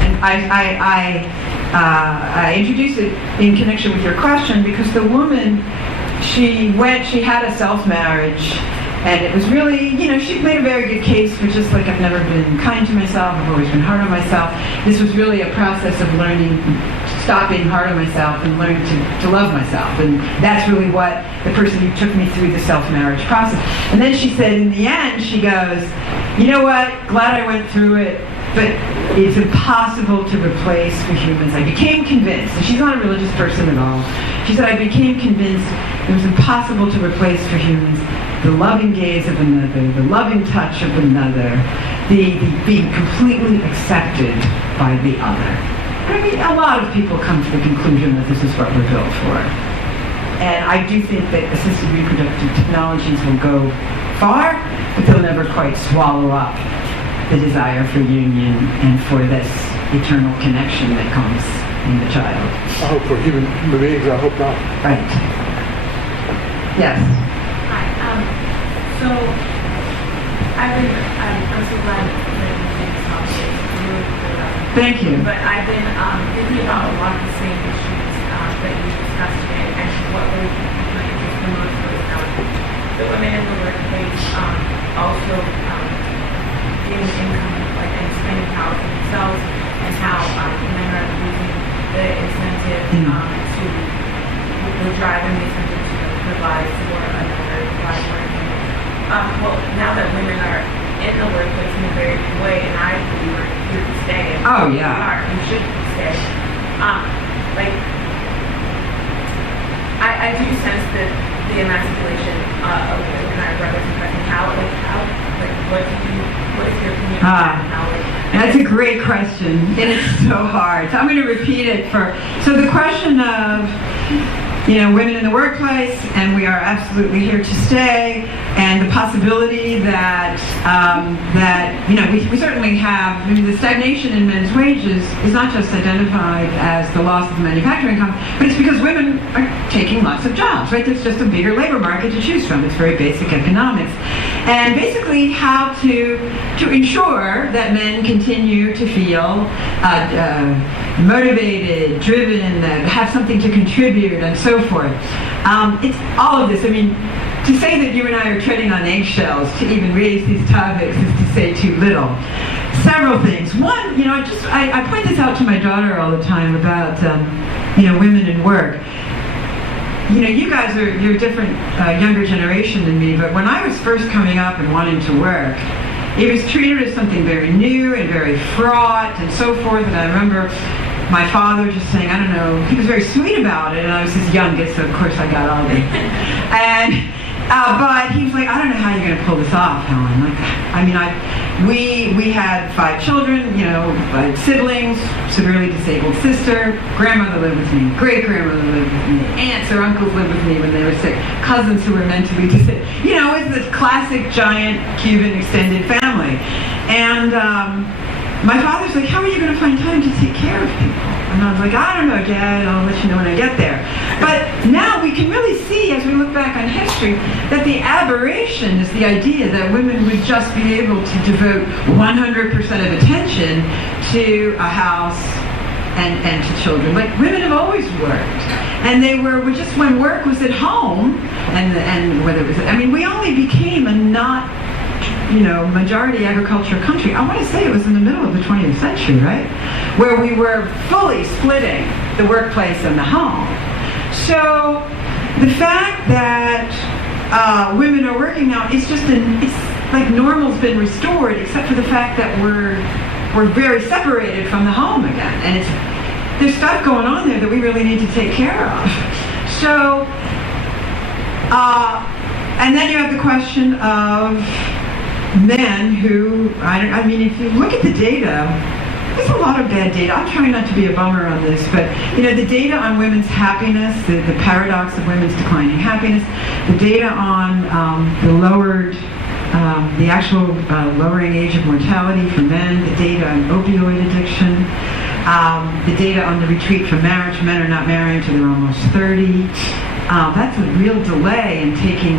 And I introduced it in connection with your question because the woman, she had a self-marriage. And it was really, she made a very good case for just like, I've never been kind to myself, I've always been hard on myself. This was really a process of learning, stop being hard on myself and learn to love myself. And that's really what the person who took me through the self-marriage process. And then she said, in the end, she goes, you know what, glad I went through it, but it's impossible to replace for humans. I became convinced, and she's not a religious person at all, She said, I became convinced it was impossible to replace for humans the loving gaze of another, the loving touch of another, the being completely accepted by the other. I mean, a lot of people come to the conclusion that this is what we're built for. And I do think that assisted reproductive technologies will go far, but they'll never quite swallow up the desire for union and for this eternal connection that comes in the child. I hope for human beings, I hope not. Right. Yes. Hi. So I'm so glad that you did this conversation. It's really productive. Thank you. But I've been thinking about a lot of the same issues that you discussed today, and what really my interest the most was the women in the workplace also getting income, like, and spending power for themselves, and how men are losing the incentive to drive and the incentive to provide for another partner. Well, now that women are in the workplace in a very big way, and I believe we're here to stay. And Oh, yeah. We are. We should stay. I do sense that the emasculation of women and our brothers and sisters. What is your opinion on that? That's a great question, and it's so hard. So I'm going to repeat it so the question of, women in the workplace, and we are absolutely here to stay, and the possibility that, we certainly have, the stagnation in men's wages is not just identified as the loss of the manufacturing income, but it's because women are taking lots of jobs, right? There's just a bigger labor market to choose from. It's very basic economics. And basically how to ensure that men continue to feel motivated, driven, have something to contribute, and so forth. It's all of this. To say that you and I are treading on eggshells to even raise these topics is to say too little. Several things. One, I point this out to my daughter all the time about, women in work. You guys you're a different, younger generation than me, but when I was first coming up and wanting to work, it was treated as something very new and very fraught and so forth, and I remember my father just saying, I don't know, he was very sweet about it, and I was his youngest, so of course I got all the, but he was like, I don't know how you're going to pull this off, Helen. We had 5 children, siblings, severely disabled sister, grandmother lived with me, great-grandmother lived with me, aunts or uncles lived with me when they were sick, cousins who were mentally disabled. It's this classic giant Cuban extended family. And my father's like, how are you going to find time to take care of people? And I was like, I don't know, Dad, I'll let you know when I get there. But now we can really see, as we look back on history, that the aberration is the idea that women would just be able to devote 100% of attention to a house and to children. Like, women have always worked. And they were just when work was at home, and whether it was, we only became a not majority agriculture country. I want to say it was in the middle of the 20th century, right? Where we were fully splitting the workplace and the home. So the fact that women are working now, it's like normal's been restored, except for the fact that we're very separated from the home again. And there's stuff going on there that we really need to take care of. So, and then you have the question of men who, if you look at the data, there's a lot of bad data. I'm trying not to be a bummer on this, but the data on women's happiness, the paradox of women's declining happiness, the data on the actual lowering age of mortality for men, the data on opioid addiction, the data on the retreat from marriage. Men are not marrying until they're almost 30. That's a real delay in taking,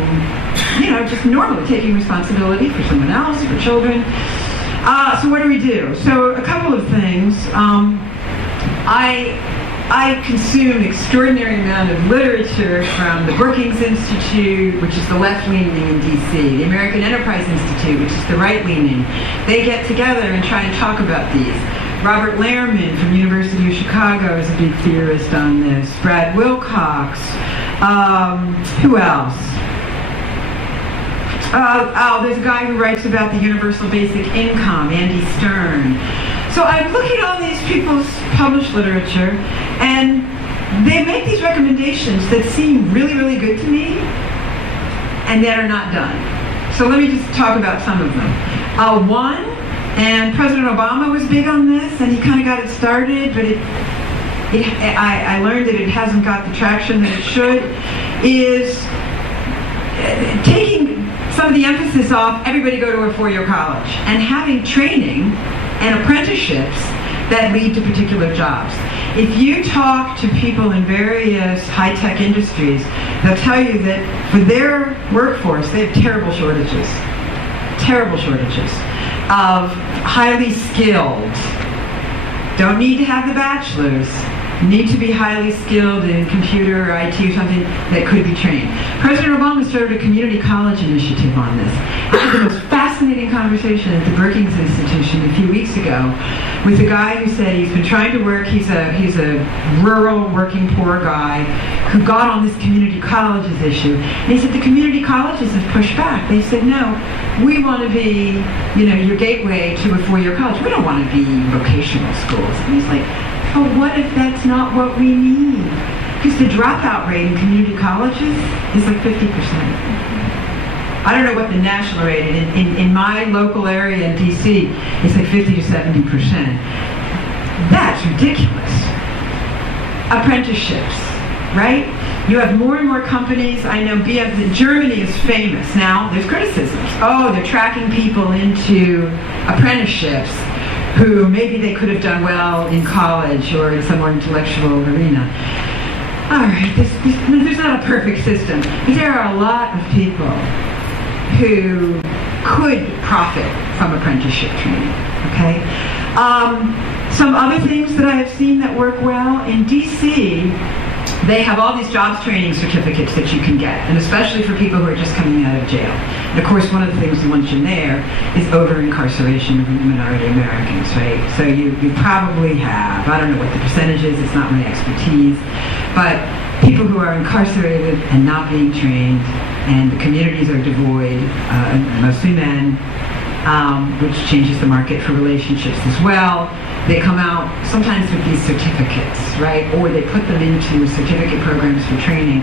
just normally taking responsibility for someone else, for children. So what do we do? So a couple of things. I consume an extraordinary amount of literature from the Brookings Institute, which is the left-leaning in DC, the American Enterprise Institute, which is the right-leaning. They get together and try and talk about these. Robert Lehrman from University of Chicago is a big theorist on this. Brad Wilcox. Who else? There's a guy who writes about the universal basic income, Andy Stern. So I look at all these people's published literature, and they make these recommendations that seem really, really good to me and that are not done. So let me just talk about some of them. One, and President Obama was big on this, and he kind of got it started, but I learned that it hasn't got the traction that it should, is taking some of the emphasis off everybody go to a four-year college and having training and apprenticeships that lead to particular jobs. If you talk to people in various high-tech industries, they'll tell you that for their workforce, they have terrible shortages of highly skilled, don't need to have the bachelor's, need to be highly skilled in computer or IT or something that could be trained. President Obama started a community college initiative on this. I had the most fascinating conversation at the Brookings Institution a few weeks ago with a guy who said he's been trying to work, he's a rural working poor guy who got on this community colleges issue. And he said the community colleges have pushed back. They said, no, we want to be, your gateway to a four-year college. We don't want to be vocational schools. And he's like, but what if that's not what we need? Because the dropout rate in community colleges is like 50%. I don't know what the national rate is. In my local area in DC, it's like 50 to 70%. That's ridiculous. Apprenticeships, right? You have more and more companies. I know Germany is famous. Now, there's criticisms. Oh, they're tracking people into apprenticeships who maybe they could have done well in college or in some more intellectual arena. All right, there's not a perfect system, but there are a lot of people who could profit from apprenticeship training, okay? Some other things that I have seen that work well, in DC, they have all these jobs training certificates that you can get, and especially for people who are just coming out of jail. And of course, one of the things to mention there is over-incarceration of minority Americans, right? So you probably have, I don't know what the percentage is, it's not my expertise, but people who are incarcerated and not being trained, and the communities are devoid, mostly men, which changes the market for relationships as well. They come out sometimes with these certificates, right? Or they put them into certificate programs for training.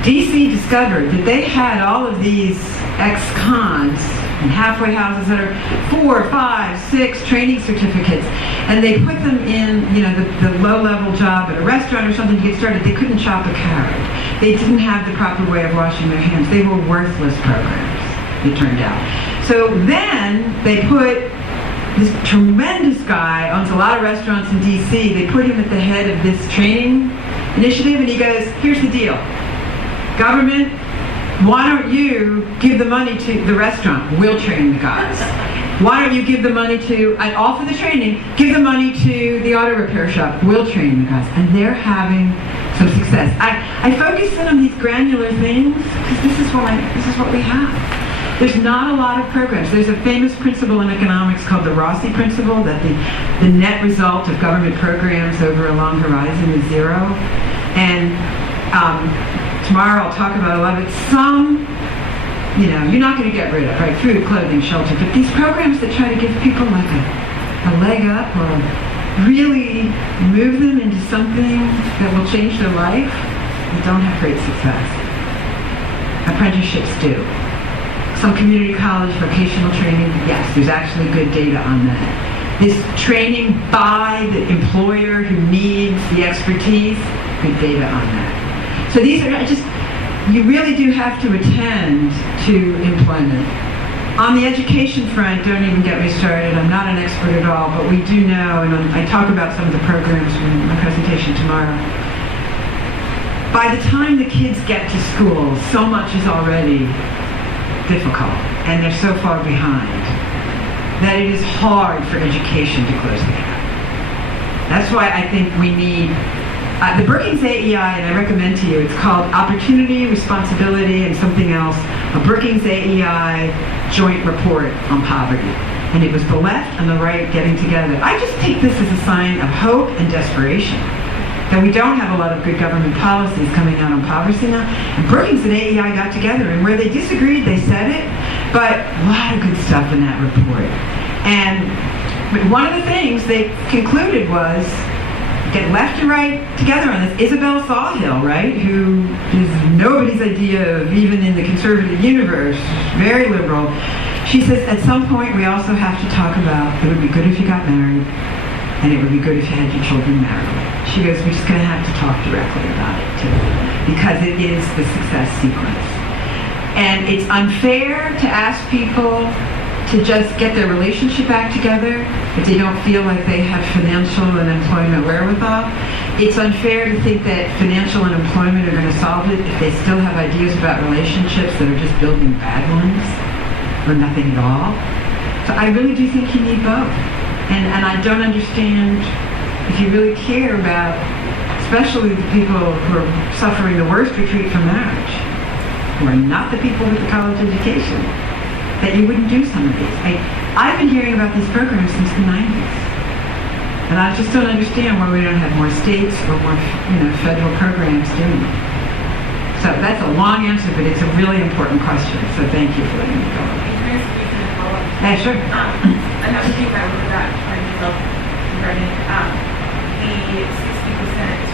DC discovered that they had all of these ex-cons and halfway houses that are 4, 5, 6 training certificates, and they put them in, the low-level job at a restaurant or something to get started. They couldn't chop a carrot. They didn't have the proper way of washing their hands. They were worthless programs, it turned out. So then they put this tremendous guy, owns a lot of restaurants in DC, they put him at the head of this training initiative, and he goes, here's the deal. Government, why don't you give the money to the restaurant? We'll train the guys. Why don't you give the money to, and all for the training, give the money to the auto repair shop. We'll train the guys. And they're having some success. I focus in on these granular things because this is what we have. There's not a lot of programs. There's a famous principle in economics called the Rossi principle, that the net result of government programs over a long horizon is zero. And tomorrow I'll talk about a lot of it. Some, you're not going to get rid of, right? Food, clothing, shelter. But these programs that try to give people like a leg up or really move them into something that will change their life, they don't have great success. Apprenticeships do. Some community college vocational training, yes, there's actually good data on that. This training by the employer who needs the expertise, good data on that. So these are you really do have to attend to employment. On the education front, don't even get me started, I'm not an expert at all, but we do know, and I talk about some of the programs in my presentation tomorrow. By the time the kids get to school, so much is already difficult, and they're so far behind that it is hard for education to close the gap. That's why I think we need the Brookings AEI, and I recommend to you, it's called Opportunity, Responsibility, and something else, a Brookings AEI joint report on poverty. And it was the left and the right getting together. I just take this as a sign of hope and desperation, that we don't have a lot of good government policies coming out on poverty now. And Brookings and AEI got together, and where they disagreed, they said it, but a lot of good stuff in that report. But one of the things they concluded was get left and right together on this. Isabel Sawhill, right, who is nobody's idea of, even in the conservative universe, very liberal. She says, at some point we also have to talk about, it would be good if you got married, and it would be good if you had your children married. She goes, we're just going to have to talk directly about it too, because it is the success sequence. And it's unfair to ask people to just get their relationship back together if they don't feel like they have financial and employment wherewithal. It's unfair to think that financial and employment are going to solve it if they still have ideas about relationships that are just building bad ones or nothing at all. So I really do think you need both. And I don't understand, if you really care about, especially the people who are suffering the worst retreat from marriage, who are not the people with the college education, that you wouldn't do some of these. I've been hearing about these programs since the 90s. And I just don't understand why we don't have more states or more, federal programs doing it. So that's a long answer, but it's a really important question. So thank you for letting me go. Yeah, sure. Another thing that I wrote about myself regarding the 60%,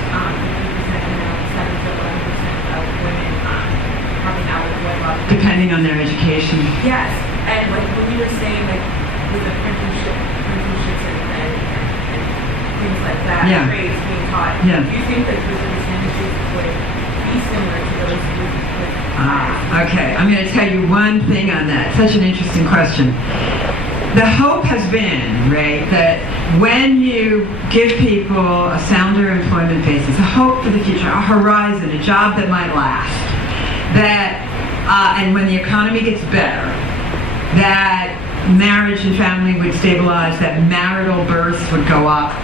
50%, 7 to 11% of women dropping out of wedlock. Depending on their education. Yes, and like when you were saying, like with the apprenticeships and things like that, Yeah. trades being taught. Yeah. Do you think that those percentages would be similar to those with Okay, I'm going to tell you one thing on that. Such an interesting question. The hope has been, right, that when you give people a sounder employment basis, a hope for the future, a horizon, a job that might last, that, and when the economy gets better, that marriage and family would stabilize, that marital births would go up.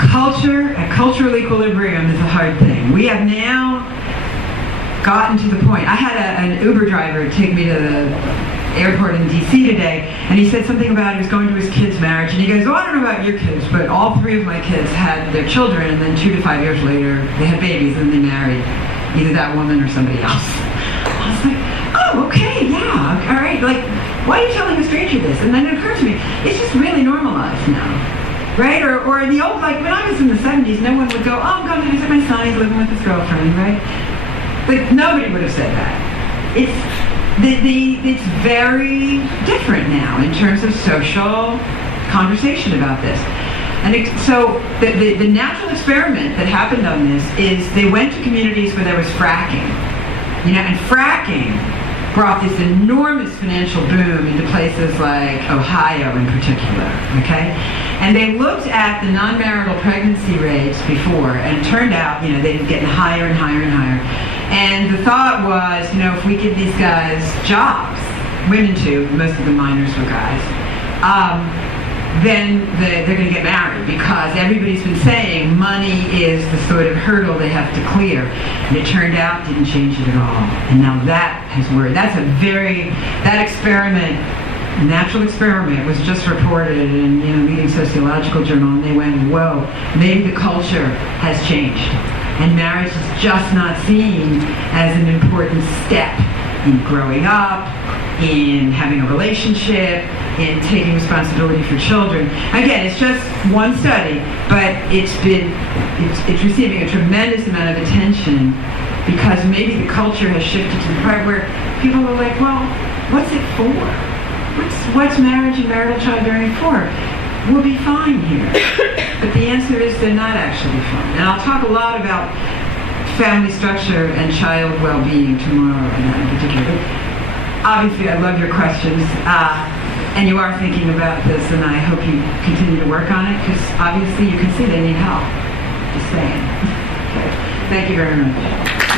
Cultural equilibrium is a hard thing. We have now gotten to the point. I had an Uber driver take me to the airport in D.C. today, and he said something about he was going to his kid's marriage, and he goes, oh, I don't know about your kids, but all 3 of my kids had their children, and then 2 to 5 years later, they had babies, and they married either that woman or somebody else. I was like, oh, okay, yeah, all right, like, why are you telling a stranger this? And then it occurred to me, it's just really normalized now. Right? Or in the old, like when I was in the 70s, no one would go, oh, I'm going to visit my son, he's living with his girlfriend, right? But nobody would have said that. It's very different now in terms of social conversation about this. And so the natural experiment that happened on this is they went to communities where there was fracking. And fracking brought this enormous financial boom into places like Ohio in particular, okay? And they looked at the non-marital pregnancy rates before, and it turned out, they'd been getting higher and higher and higher. And the thought was, if we give these guys jobs, women too, most of the minors were guys, then they're going to get married, because everybody's been saying money is the sort of hurdle they have to clear. And it turned out didn't change it at all. And now that has worried. That experiment, natural experiment, was just reported in leading sociological journal, and they went, whoa, maybe the culture has changed. And marriage is just not seen as an important step in growing up, in having a relationship, in taking responsibility for children. Again, it's just one study, but it's receiving a tremendous amount of attention, because maybe the culture has shifted to the part where people are like, well, what's it for? What's marriage and marital childbearing for? We'll be fine here. But the answer is they're not actually fine. And I'll talk a lot about family structure and child well-being tomorrow, and that in particular. Obviously, I love your questions, and you are thinking about this, and I hope you continue to work on it, because obviously you can see they need help. Just saying. Okay. Thank you very much.